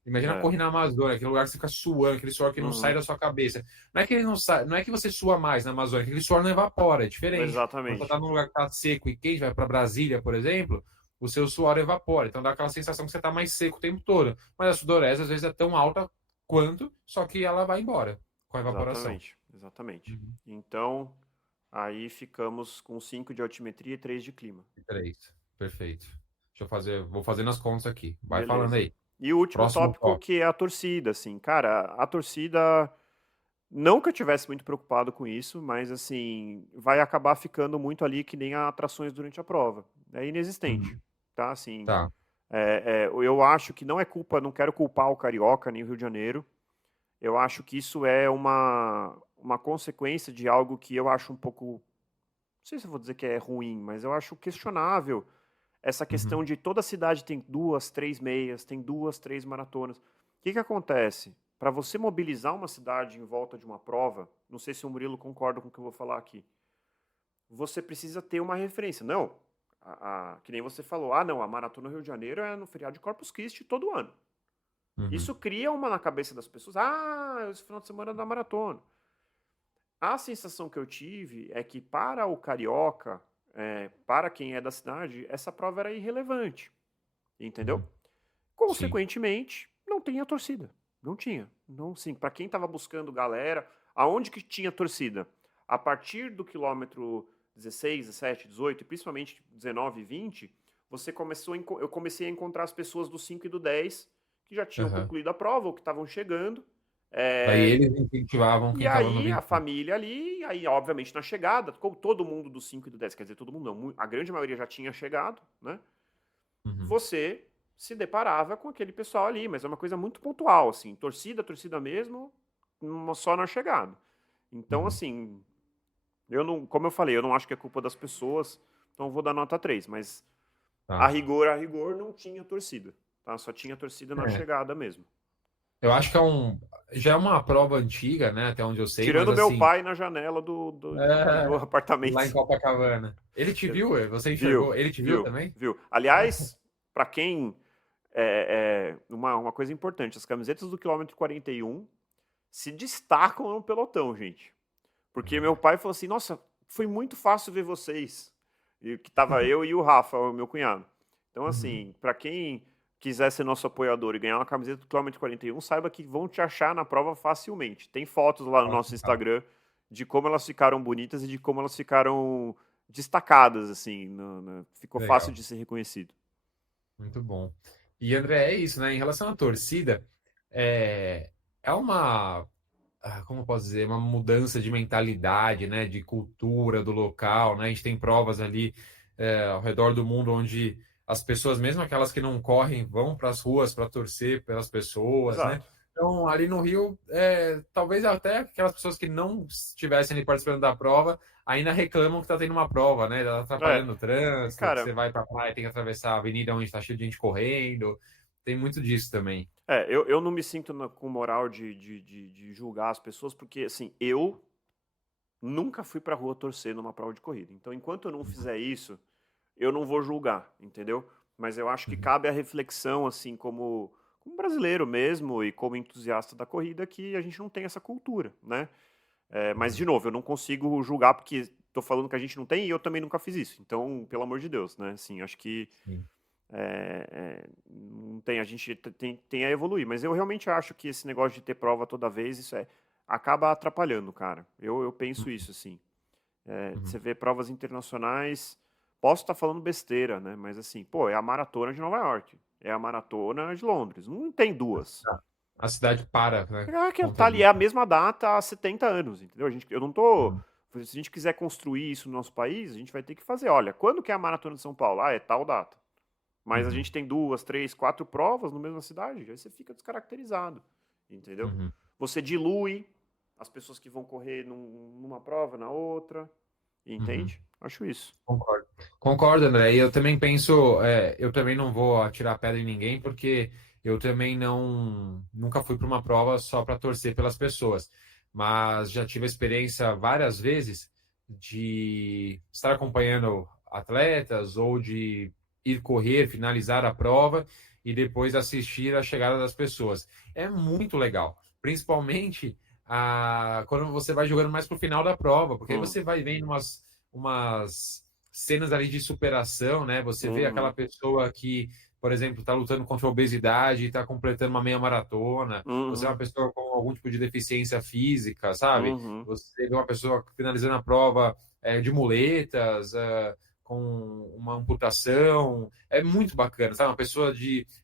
imagina É, correr na Amazônia, aquele lugar que você fica suando, aquele suor que não sai uhum, da sua cabeça. Não é que ele não sai, não é que você sua mais na Amazônia, é que aquele suor não evapora, é diferente. Quando você exatamente, está num lugar que está seco e quente, vai para Brasília, por exemplo, o seu suor evapora. Então dá aquela sensação que você está mais seco o tempo todo. Mas a sudorese às vezes é tão alta quanto, só que ela vai embora com a evaporação. exatamente, exatamente. Uhum. Então, aí ficamos com 5 de altimetria e 3 de clima. Três. Perfeito. Deixa eu fazer, vou fazendo as contas aqui. Vai falando Beleza. aí. E o último Próximo tópico tópico. que é a torcida, assim, cara, a torcida, não que eu tivesse muito preocupado com isso, mas assim, vai acabar ficando muito ali que nem atrações durante a prova. É inexistente, Uhum. tá? Assim, Tá. eu acho que não é culpa, não quero culpar o Carioca nem o Rio de Janeiro. Eu acho que isso é uma consequência de algo que eu acho um pouco, não sei se eu vou dizer que é ruim, mas eu acho questionável essa questão Uhum. de toda cidade tem 2, 3 meias, tem 2, 3 maratonas. O que que acontece? Para você mobilizar uma cidade em volta de uma prova, não sei se o Murilo concorda com o que eu vou falar aqui, você precisa ter uma referência. Não, que nem você falou, ah não, a Maratona Rio de Janeiro é no feriado de Corpus Christi todo ano. Uhum. Isso cria uma na cabeça das pessoas, ah, esse final de semana é da maratona. A sensação que eu tive é que para o carioca, para quem é da cidade, essa prova era irrelevante, entendeu? Uhum. Sim. Consequentemente, não tinha torcida. Não tinha. Não, sim. Para quem estava buscando galera, aonde que tinha torcida? A partir do quilômetro 16, 17, 18 e principalmente 19 e 20, eu comecei a encontrar as pessoas do 5 e do 10 que já tinham Aham. concluído a prova ou que estavam chegando. Daí É, eles incentivavam e quem estava no aí a 25. família ali, aí obviamente na chegada, como todo mundo do 5 e do 10, quer dizer, todo mundo não, a grande maioria já tinha chegado, né? Uhum. Você se deparava com aquele pessoal ali, mas é uma coisa muito pontual, assim, torcida mesmo, só na chegada. Então, Uhum. assim, eu não, como eu falei, eu não acho que é culpa das pessoas, então eu vou dar nota 3, mas Tá. a rigor não tinha torcida, tá? Só tinha torcida na É, chegada mesmo. eu acho que já é uma prova antiga, né? Até onde eu sei, mas Tirando meu assim, pai na janela do é, lá em apartamento. Copacabana. Ele te viu? Você Viu, enxergou? Ele te viu viu, também? viu. Aliás, para quem. Uma coisa importante: as camisetas do quilômetro 41 se destacam no pelotão, gente. Porque meu pai falou assim: nossa, foi muito fácil ver vocês. E que tava eu e o Rafa, o meu cunhado. Então, Uhum. assim, para quem quiser ser nosso apoiador e ganhar uma camiseta do quilômetro 41, saiba que vão te achar na prova facilmente. Tem fotos lá no Pode nosso ficar. Instagram de como elas ficaram bonitas e de como elas ficaram destacadas, assim. Ficou fácil Legal. de ser reconhecido. Muito bom. E André, é isso, né? Em relação à torcida, é uma, como eu posso dizer, uma mudança de mentalidade, né? De cultura do local, né? A gente tem provas ali ao redor do mundo onde as pessoas, mesmo aquelas que não correm, vão para as ruas para torcer pelas pessoas, né? Exato. Então, ali no Rio, talvez até aquelas pessoas que não estivessem ali participando da prova ainda reclamam que está tendo uma prova, né? Tá É, atrapalhando o trânsito, que cara, você vai para a praia e tem que atravessar a avenida onde está cheio de gente correndo. Tem muito disso também. eu não me sinto com moral de julgar as pessoas, porque, assim, eu nunca fui pra rua torcer numa prova de corrida. Então, enquanto eu não fizer isso, eu não vou julgar, entendeu? Mas eu acho que Uhum. cabe a reflexão, assim, como como brasileiro mesmo e como entusiasta da corrida, que a gente não tem essa cultura, né? Mas, de novo, eu não consigo julgar porque tô falando que a gente não tem e eu também nunca fiz isso. Então, pelo amor de Deus, né? Assim, acho que Sim. não tem, a gente tem a evoluir. Mas eu realmente acho que esse negócio de ter prova toda vez, acaba atrapalhando, cara. Eu penso isso, assim. Você Uhum. vê provas internacionais, posso estar falando besteira, né? Mas assim, pô, é a maratona de Nova York, é a maratona de Londres, não tem duas. A cidade para, né? É Por que conta tá ali, é disso. a mesma data há 70 anos, entendeu? Eu não tô. Uhum. Se a gente quiser construir isso no nosso país, a gente vai ter que fazer. Olha, quando que é a maratona de São Paulo? Ah, é tal data. Mas a Uhum. gente tem duas, três, quatro provas na mesma cidade, aí você fica descaracterizado, entendeu? Uhum. Você dilui as pessoas que vão correr numa prova, na outra, Uhum. entende? Acho isso. Concordo. Concordo, André. E eu também penso, eu também não vou atirar pedra em ninguém, porque eu também nunca fui para uma prova só para torcer pelas pessoas. Mas já tive a experiência várias vezes de estar acompanhando atletas ou de ir correr, finalizar a prova e depois assistir a chegada das pessoas. É muito legal, principalmente quando você vai jogando mais pro final da prova, porque aí Hum, você vai vendo umas cenas ali de superação, né? Você vê aquela uhum, pessoa que, por exemplo, está lutando contra a obesidade e está completando uma meia maratona. Você é uma uhum, pessoa com algum tipo de deficiência física, sabe? uhum, Você vê uma pessoa finalizando a prova de muletas, com uma amputação. É muito bacana, sabe? Uma pessoa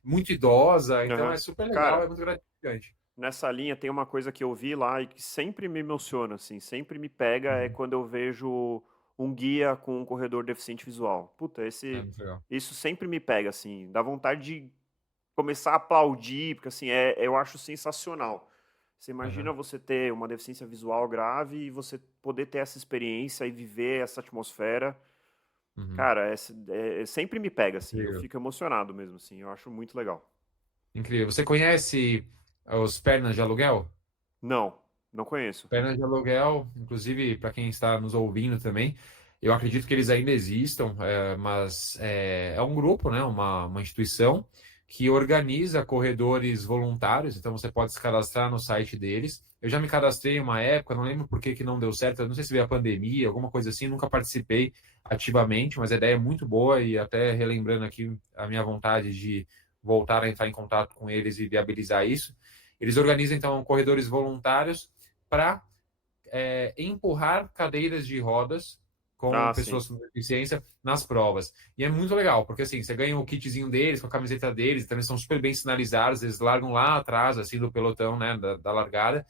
muito idosa. Então aham. é super legal, Cara, é muito gratificante. nessa linha tem uma coisa que eu vi lá e que sempre me emociona, assim, sempre me pega, é Uhum. quando eu vejo um guia com um corredor deficiente visual. Puta, É muito legal. isso sempre me pega, assim, dá vontade de começar a aplaudir, porque assim, eu acho sensacional. Você imagina Uhum. você ter uma deficiência visual grave e você poder ter essa experiência e viver essa atmosfera. Uhum. Cara, sempre me pega, assim, eu Incrível. fico emocionado mesmo, assim, eu acho muito legal. Incrível. Você conhece os Pernas de Aluguel? Não, não conheço. Pernas de aluguel, inclusive para quem está nos ouvindo também, eu acredito que eles ainda existam, mas é um grupo, né, uma instituição que organiza corredores voluntários, então você pode se cadastrar no site deles. Eu já me cadastrei em uma época, não lembro por que que não deu certo, eu não sei se veio a pandemia, alguma coisa assim, nunca participei ativamente, mas a ideia é muito boa e até relembrando aqui a minha vontade de voltar a entrar em contato com eles e viabilizar isso. Eles organizam então corredores voluntários para empurrar cadeiras de rodas com Ah, sim. pessoas com deficiência nas provas. E é muito legal, porque assim, você ganha o kitzinho deles, com a camiseta deles, também são super bem sinalizados, eles largam lá atrás, assim, do pelotão, né, da largada.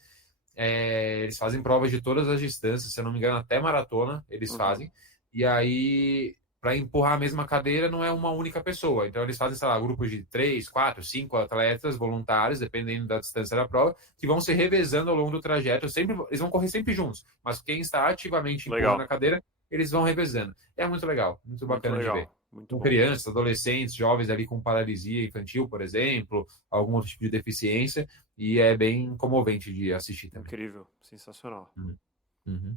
Eles fazem provas de todas as distâncias, se eu não me engano, até maratona eles Uhum. fazem. E aí, para empurrar a mesma cadeira, não é uma única pessoa. Então, eles fazem, sei lá, grupos de 3, 4, 5 atletas voluntários, dependendo da distância da prova, que vão se revezando ao longo do trajeto. Eles vão correr sempre juntos, mas quem está ativamente empurrando a Legal. cadeira, eles vão revezando. É muito legal, muito Muito bacana de ver. legal. Muito Com bom. crianças, adolescentes, jovens ali com paralisia infantil, por exemplo, algum outro tipo de deficiência, e é bem comovente de assistir também. Incrível. Sensacional. Uhum. Uhum.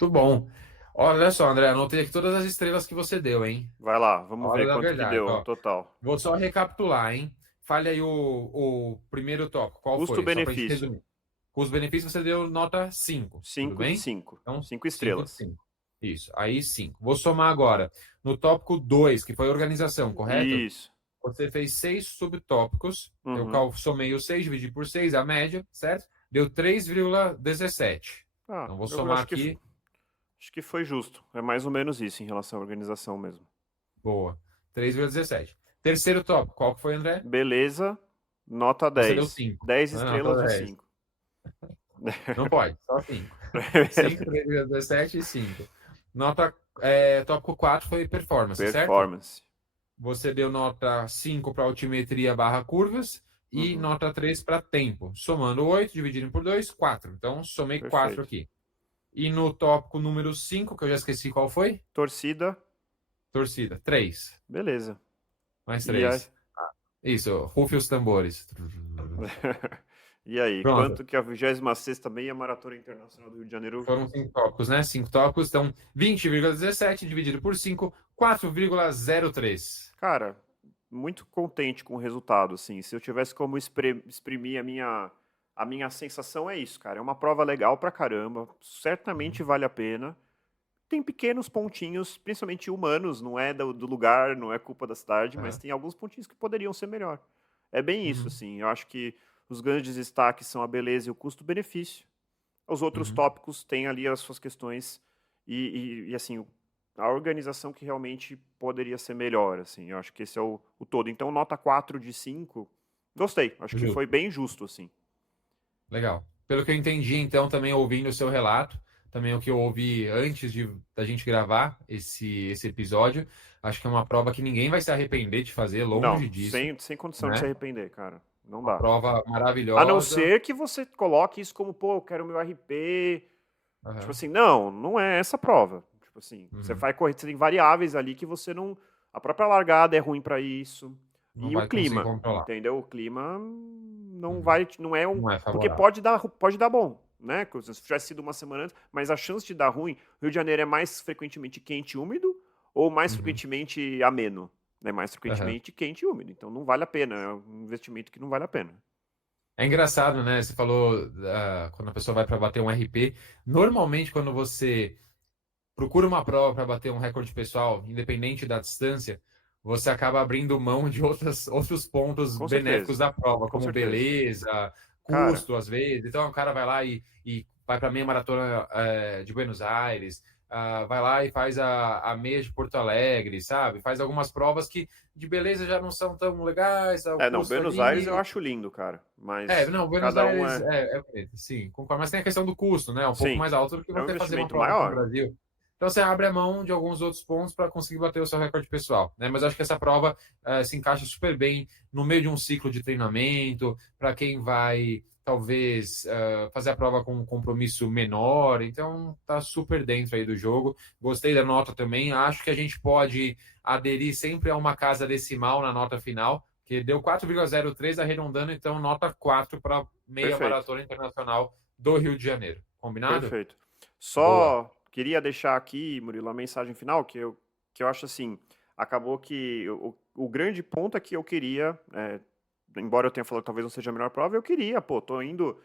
Muito bom. Olha só, André, anotei aqui todas as estrelas que você deu, hein? Vai lá, A vamos hora ver da quanto que verdade, deu no ó. total. Vou só recapitular, hein? Fale aí o primeiro tópico. Qual foi? Só para a gente Custo-benefício. resumir. Custo-benefício você deu nota 5, tudo 5 de bem? 5. Então, 5 5 de estrelas. 5. Isso, aí 5. Vou somar agora. No tópico 2, que foi organização, correto? Isso. Você fez 6 subtópicos. Eu Uhum. somei os 6, dividi por 6, a média, certo? Deu 3,17. Ah, Então, vou eu somar aqui. acho que foi justo. É mais ou menos isso em relação à organização mesmo. Boa. 3,17. Terceiro tópico, qual que foi, André? Beleza, nota Você deu 10. 5. 10 Nota estrelas de 10. 5. Não pode, só 5. 5, 3,17 e 5. Nota, tópico 4 foi performance, certo? Performance. Você deu nota 5 para altimetria barra curvas e Uhum. nota 3 para tempo. Somando 8, dividido por 2, 4. Então, somei 4 Perfeito. aqui. E no tópico número 5, que eu já esqueci qual foi? Torcida. Torcida, 3. Beleza. Mais E aí? 3. Isso, rufe os tambores. E aí, Pronto. quanto que a 26ª Meia Maratona Internacional do Rio de Janeiro? Foram 5 tópicos, né? 5 tópicos, então 20,17 dividido por 5, 4,03. Cara, muito contente com o resultado, assim. Se eu tivesse como exprimir a minha sensação é isso, cara. É uma prova legal pra caramba, certamente Uhum. vale a pena. Tem pequenos pontinhos, principalmente humanos, não é do lugar, não é culpa da cidade, mas Aham. tem alguns pontinhos que poderiam ser melhor. É bem isso, Uhum. assim. Eu acho que os grandes destaques são a beleza e o custo-benefício. Os outros Uhum. tópicos têm ali as suas questões e, assim, a organização que realmente poderia ser melhor, assim. Eu acho que esse é o todo. Então, nota 4 de 5, gostei. Acho que Justo. foi bem justo, assim. Legal. Pelo que eu entendi, então, também ouvindo o seu relato, também o que eu ouvi antes da gente gravar esse episódio, acho que é uma prova que ninguém vai se arrepender de fazer, Não, longe disso, sem condição de se né? arrepender, cara. Não Uma dá. prova A não maravilhosa. ser que você coloque isso como, pô, eu quero meu RP. Tipo Aham. assim, não, não é essa prova. Tipo assim, você Uhum. vai correr, você tem variáveis ali que você não. A própria largada é ruim pra isso. Não E o vai conseguir clima, controlar. entendeu? O clima não Uhum. vai, não é um, Não é porque favorável. pode dar bom, né? Se tivesse sido uma semana antes, mas a chance de dar ruim, Rio de Janeiro é mais frequentemente quente e úmido ou mais Uhum. frequentemente ameno, né? Mais Aham. frequentemente quente e úmido. Então não vale a pena, é um investimento que não vale a pena. É engraçado, né? Você falou quando a pessoa vai para bater um RP. Normalmente, quando você procura uma prova para bater um recorde pessoal, independente da distância, você acaba abrindo mão de outros pontos Com benéficos certeza. da prova, Com como certeza. beleza, Cara, custo, às vezes. Então, o cara vai lá e vai para a meia maratona de Buenos Aires, vai lá e faz a meia de Porto Alegre, sabe? Faz algumas provas que de beleza já não são tão legais, o não, custo Buenos Aires eu ali. acho lindo, cara. Mas Não, Buenos cada um Aires é. é bonito, sim, concordo. Mas tem a questão do custo, né? Um pouco Sim, mais alto do que é um você fazer uma investimento prova aqui no maior. Brasil. Então você abre a mão de alguns outros pontos para conseguir bater o seu recorde pessoal, né? Mas eu acho que essa prova se encaixa super bem no meio de um ciclo de treinamento, para quem vai talvez fazer a prova com um compromisso menor. Então tá super dentro aí do jogo. Gostei da nota também. Acho que a gente pode aderir sempre a uma casa decimal na nota final, que deu 4,03 arredondando, então nota 4 para meia Perfeito, maratona internacional do Rio de Janeiro. Combinado? perfeito. Boa. Só queria deixar aqui, Murilo, a mensagem final, que eu acho assim, acabou que o grande ponto é que eu queria, embora eu tenha falado que talvez não seja a melhor prova, eu queria, pô, tô indo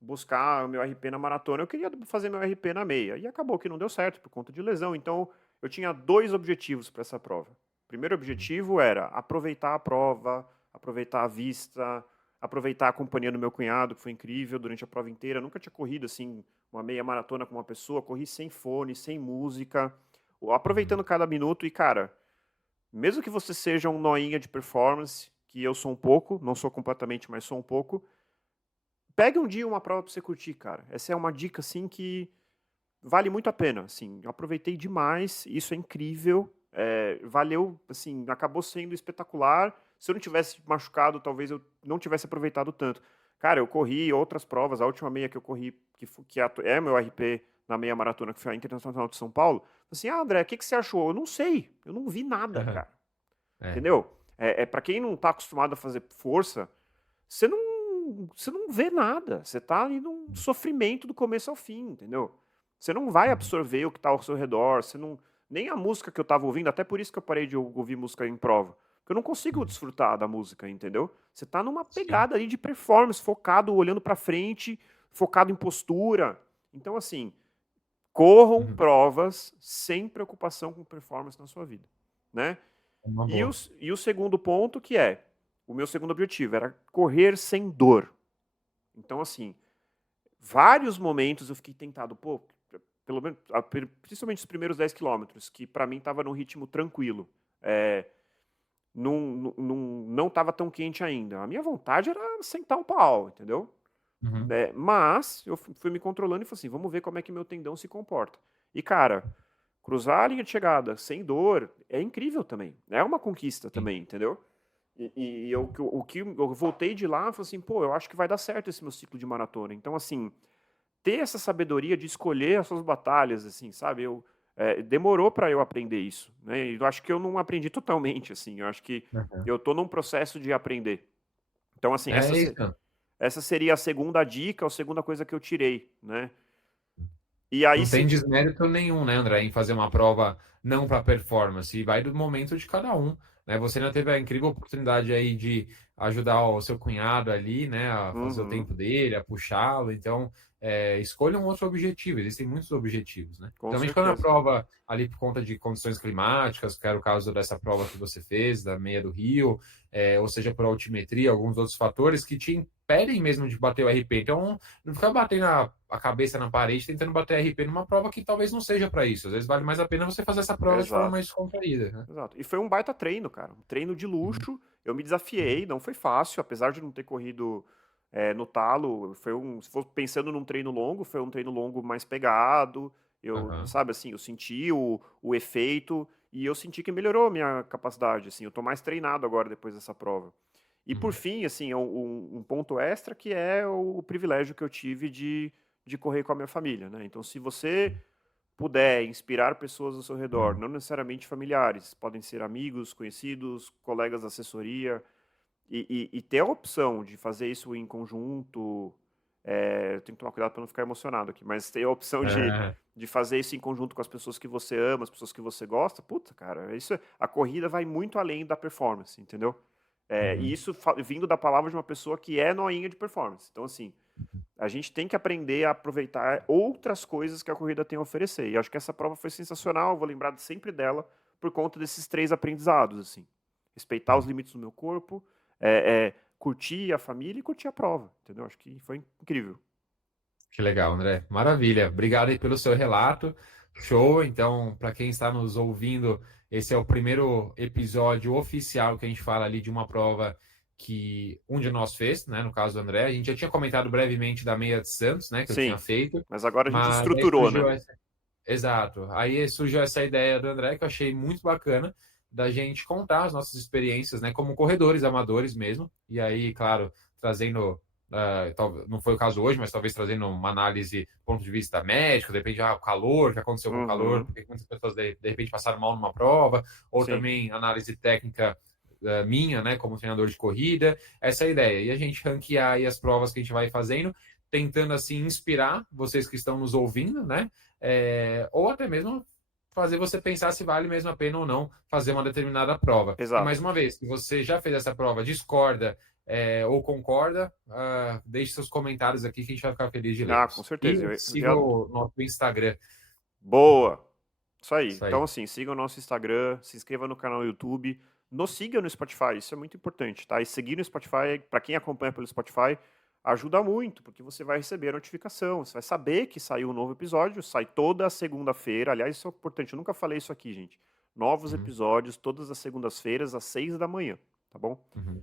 buscar o meu RP na maratona, eu queria fazer meu RP na meia. E acabou que não deu certo por conta de lesão. Então, eu tinha dois objetivos para essa prova. O primeiro Uhum. objetivo era aproveitar a prova, aproveitar a vista, aproveitar a companhia do meu cunhado, que foi incrível durante a prova inteira. Eu nunca tinha corrido assim uma meia maratona com uma pessoa, corri sem fone, sem música, Uhum. aproveitando cada minuto e, cara, mesmo que você seja um noinha de performance, que eu sou um pouco, não sou completamente, mas sou um pouco, pegue um dia uma prova pra você curtir, cara. Essa é uma dica, assim, que vale muito a pena, assim. Eu aproveitei demais, isso é incrível. Valeu, assim, acabou sendo espetacular. Se eu não tivesse machucado, talvez eu não tivesse aproveitado tanto. Cara, eu corri outras provas, a última meia que eu corri, que é meu RP na meia maratona, que foi a Internacional de São Paulo. Assim, André, o que você achou? Eu não sei, eu não vi nada, cara. É. Entendeu? Para quem não tá acostumado a fazer força, você não, você não vê nada. Você tá ali num sofrimento do começo ao fim, entendeu? Você não vai Uhum. absorver o que tá ao seu redor, você não, nem a música que eu tava ouvindo, até por isso que eu parei de ouvir música em prova. Porque eu não consigo Uhum. desfrutar da música, entendeu? Você tá numa Sim. pegada ali de performance, focado, olhando pra frente, focado em postura. Então, assim, corram Uhum. provas sem preocupação com performance na sua vida, né? É uma E o, boa. e o segundo ponto, que é, o meu segundo objetivo, era correr sem dor. Então, assim, vários momentos eu fiquei tentado, pô, pelo menos, principalmente os primeiros 10 quilômetros, que para mim estava num ritmo tranquilo. Não estava tão quente ainda. A minha vontade era sentar o pau, entendeu? Uhum. Mas eu fui me controlando e falei assim, vamos ver como é que meu tendão se comporta. E, cara, cruzar a linha de chegada sem dor é incrível também. É uma conquista Sim. também, entendeu? E eu voltei de lá e falei assim, pô, eu acho que vai dar certo esse meu ciclo de maratona. Então, assim, ter essa sabedoria de escolher as suas batalhas, assim, sabe? Demorou para eu aprender isso, né? E eu acho que eu não aprendi totalmente, assim. Eu acho que Uhum. eu tô num processo de aprender. Então, assim, É isso. essa seria a segunda dica, a segunda coisa que eu tirei, né? E aí Não tem sim, desmérito nenhum, né, André, em fazer uma prova não para performance. E vai do momento de cada um. né? Você ainda teve a incrível oportunidade aí de ajudar o seu cunhado ali, né, a fazer o tempo dele, a puxá-lo. Então, escolha um outro objetivo. Existem muitos objetivos, né? Com Principalmente quando a certeza. prova ali por conta de condições climáticas, que era o caso dessa prova que você fez, da meia do Rio, ou seja, por altimetria, alguns outros fatores que te impedem mesmo de bater o RP. Então, não ficar batendo a cabeça na parede tentando bater RP numa prova que talvez não seja para isso. Às vezes vale mais a pena você fazer essa prova de forma Exato. mais contraída, né? Exato. E foi um baita treino, cara. Um treino de Uhum, luxo. Eu me uhum, desafiei, não foi fácil, apesar de não ter corrido no talo. Se for pensando num treino longo, foi um treino longo mais pegado. Eu, aham, sabe, assim, eu senti o efeito e eu senti que melhorou a minha capacidade, assim. Eu tô mais treinado agora depois dessa prova. E por uhum, fim, assim, um ponto extra que é o privilégio que eu tive de correr com a minha família, né? Então, se você puder inspirar pessoas ao seu redor, não necessariamente familiares, podem ser amigos, conhecidos, colegas da assessoria, e ter a opção de fazer isso em conjunto, eu tenho que tomar cuidado para não ficar emocionado aqui, mas ter a opção é, de fazer isso em conjunto com as pessoas que você ama, as pessoas que você gosta, puta, cara, a corrida vai muito além da performance, entendeu? E uhum, isso vindo da palavra de uma pessoa que é noinha de performance. Então, assim, a gente tem que aprender a aproveitar outras coisas que a corrida tem a oferecer. E acho que essa prova foi sensacional, eu vou lembrar sempre dela por conta desses 3 aprendizados, assim. Respeitar os uhum. limites do meu corpo, curtir a família e curtir a prova, entendeu? Acho que foi incrível. Que legal, André. Maravilha. Obrigado aí pelo seu relato. Show. Então, para quem está nos ouvindo, esse é o primeiro episódio oficial que a gente fala ali de uma prova que um de nós fez, né? No caso do André. A gente já tinha comentado brevemente da Meia de Santos, né? Que eu tinha Sim, feito, mas agora a gente mas aí estruturou, né? surgiu essa. Exato. Aí surgiu essa ideia do André que eu achei muito bacana da gente contar as nossas experiências, né? Como corredores amadores mesmo. E aí, claro, trazendo não foi o caso hoje, mas talvez trazendo uma análise do ponto de vista médico, depende o calor, o que aconteceu com o calor, Uhum, porque muitas pessoas de repente passaram mal numa prova, ou sim, também análise técnica minha, né, como treinador de corrida, essa é a ideia. E a gente ranquear aí as provas que a gente vai fazendo, tentando assim inspirar vocês que estão nos ouvindo, né, ou até mesmo fazer você pensar se vale mesmo a pena ou não fazer uma determinada prova. E mais exato. uma vez, se você já fez essa prova, discorda, ou concorda, deixe seus comentários aqui que a gente vai ficar feliz de Ah, com lê-los. certeza. E siga o nosso Instagram. Boa! Isso aí. Isso Então, aí. assim, siga o nosso Instagram, se inscreva no canal do YouTube, nos siga no Spotify, isso é muito importante, tá? E seguir no Spotify, para quem acompanha pelo Spotify, ajuda muito, porque você vai receber a notificação, você vai saber que saiu um novo episódio, sai toda segunda-feira. Aliás, isso é importante, eu nunca falei isso aqui, gente. Novos Uhum, episódios todas as segundas-feiras, às 6 da manhã, tá bom? uhum.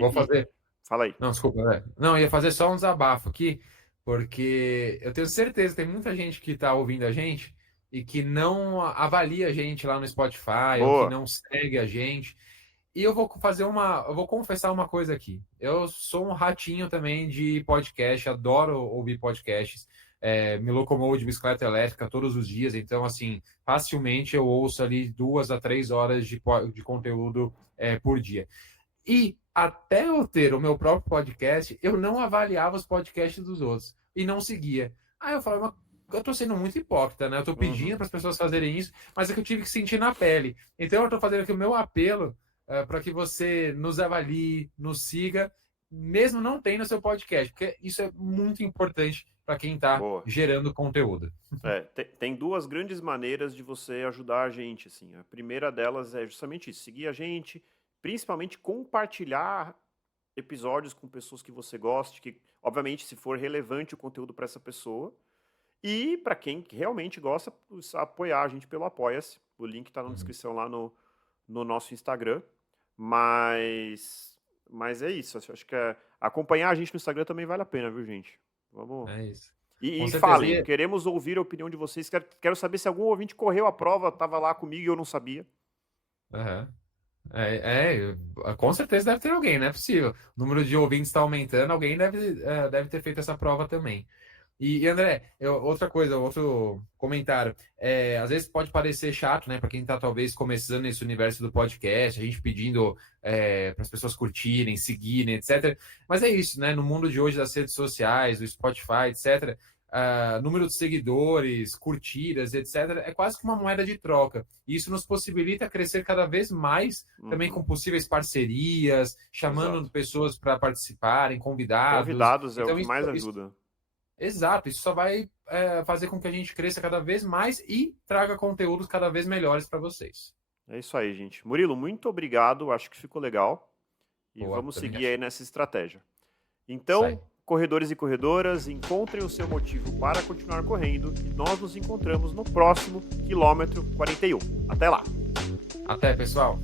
Vou E fazer. fala aí. Não, desculpa, não, ia fazer só um desabafo aqui, porque eu tenho certeza que tem muita gente que está ouvindo a gente e que não avalia a gente lá no Spotify ou que Boa. não segue a gente. E eu vou confessar uma coisa aqui. Eu sou um ratinho também de podcast, adoro ouvir podcasts. Me locomovo de bicicleta elétrica todos os dias, então, assim, facilmente eu ouço ali 2 a 3 horas de conteúdo por dia. E até eu ter o meu próprio podcast, eu não avaliava os podcasts dos outros e não seguia. Aí eu falava, eu tô sendo muito hipócrita, né? Eu tô Uhum. pedindo para as pessoas fazerem isso, mas é que eu tive que sentir na pele. Então eu tô fazendo aqui o meu apelo para que você nos avalie, nos siga, mesmo não tendo o seu podcast, porque isso é muito importante para quem está Boa. gerando conteúdo. Tem 2 grandes maneiras de você ajudar a gente, assim. A primeira delas é justamente isso, seguir a gente, principalmente compartilhar episódios com pessoas que você goste, que, obviamente, se for relevante o conteúdo para essa pessoa. E para quem realmente gosta, apoiar a gente pelo Apoia-se. O link está na Uhum. descrição lá no nosso Instagram. Mas é isso. Acho que acompanhar a gente no Instagram também vale a pena, viu, gente? Vamos. É isso. Com E certeza. falem, queremos ouvir a opinião de vocês. Quero saber se algum ouvinte correu a prova, estava lá comigo e eu não sabia. Aham. Com certeza deve ter alguém, não é possível. O número de ouvintes está aumentando, alguém deve ter feito essa prova também. E André, outra coisa, outro comentário. Às vezes pode parecer chato, né, para quem está talvez começando nesse universo do podcast, a gente pedindo para as pessoas curtirem, seguirem, etc. Mas é isso, né? No mundo de hoje das redes sociais, do Spotify, etc. número de seguidores, curtidas, etc., é quase que uma moeda de troca. E isso nos possibilita crescer cada vez mais, também com possíveis parcerias, chamando pessoas para participarem, convidados. Convidados é então, o que mais ajuda. Exato, isso só vai fazer com que a gente cresça cada vez mais e traga conteúdos cada vez melhores para vocês. É isso aí, gente. Murilo, muito obrigado, acho que ficou legal. E vamos seguir aí nessa estratégia. Então, corredores e corredoras, encontrem o seu motivo para continuar correndo e nós nos encontramos no próximo quilômetro 41. Até lá! Até, pessoal!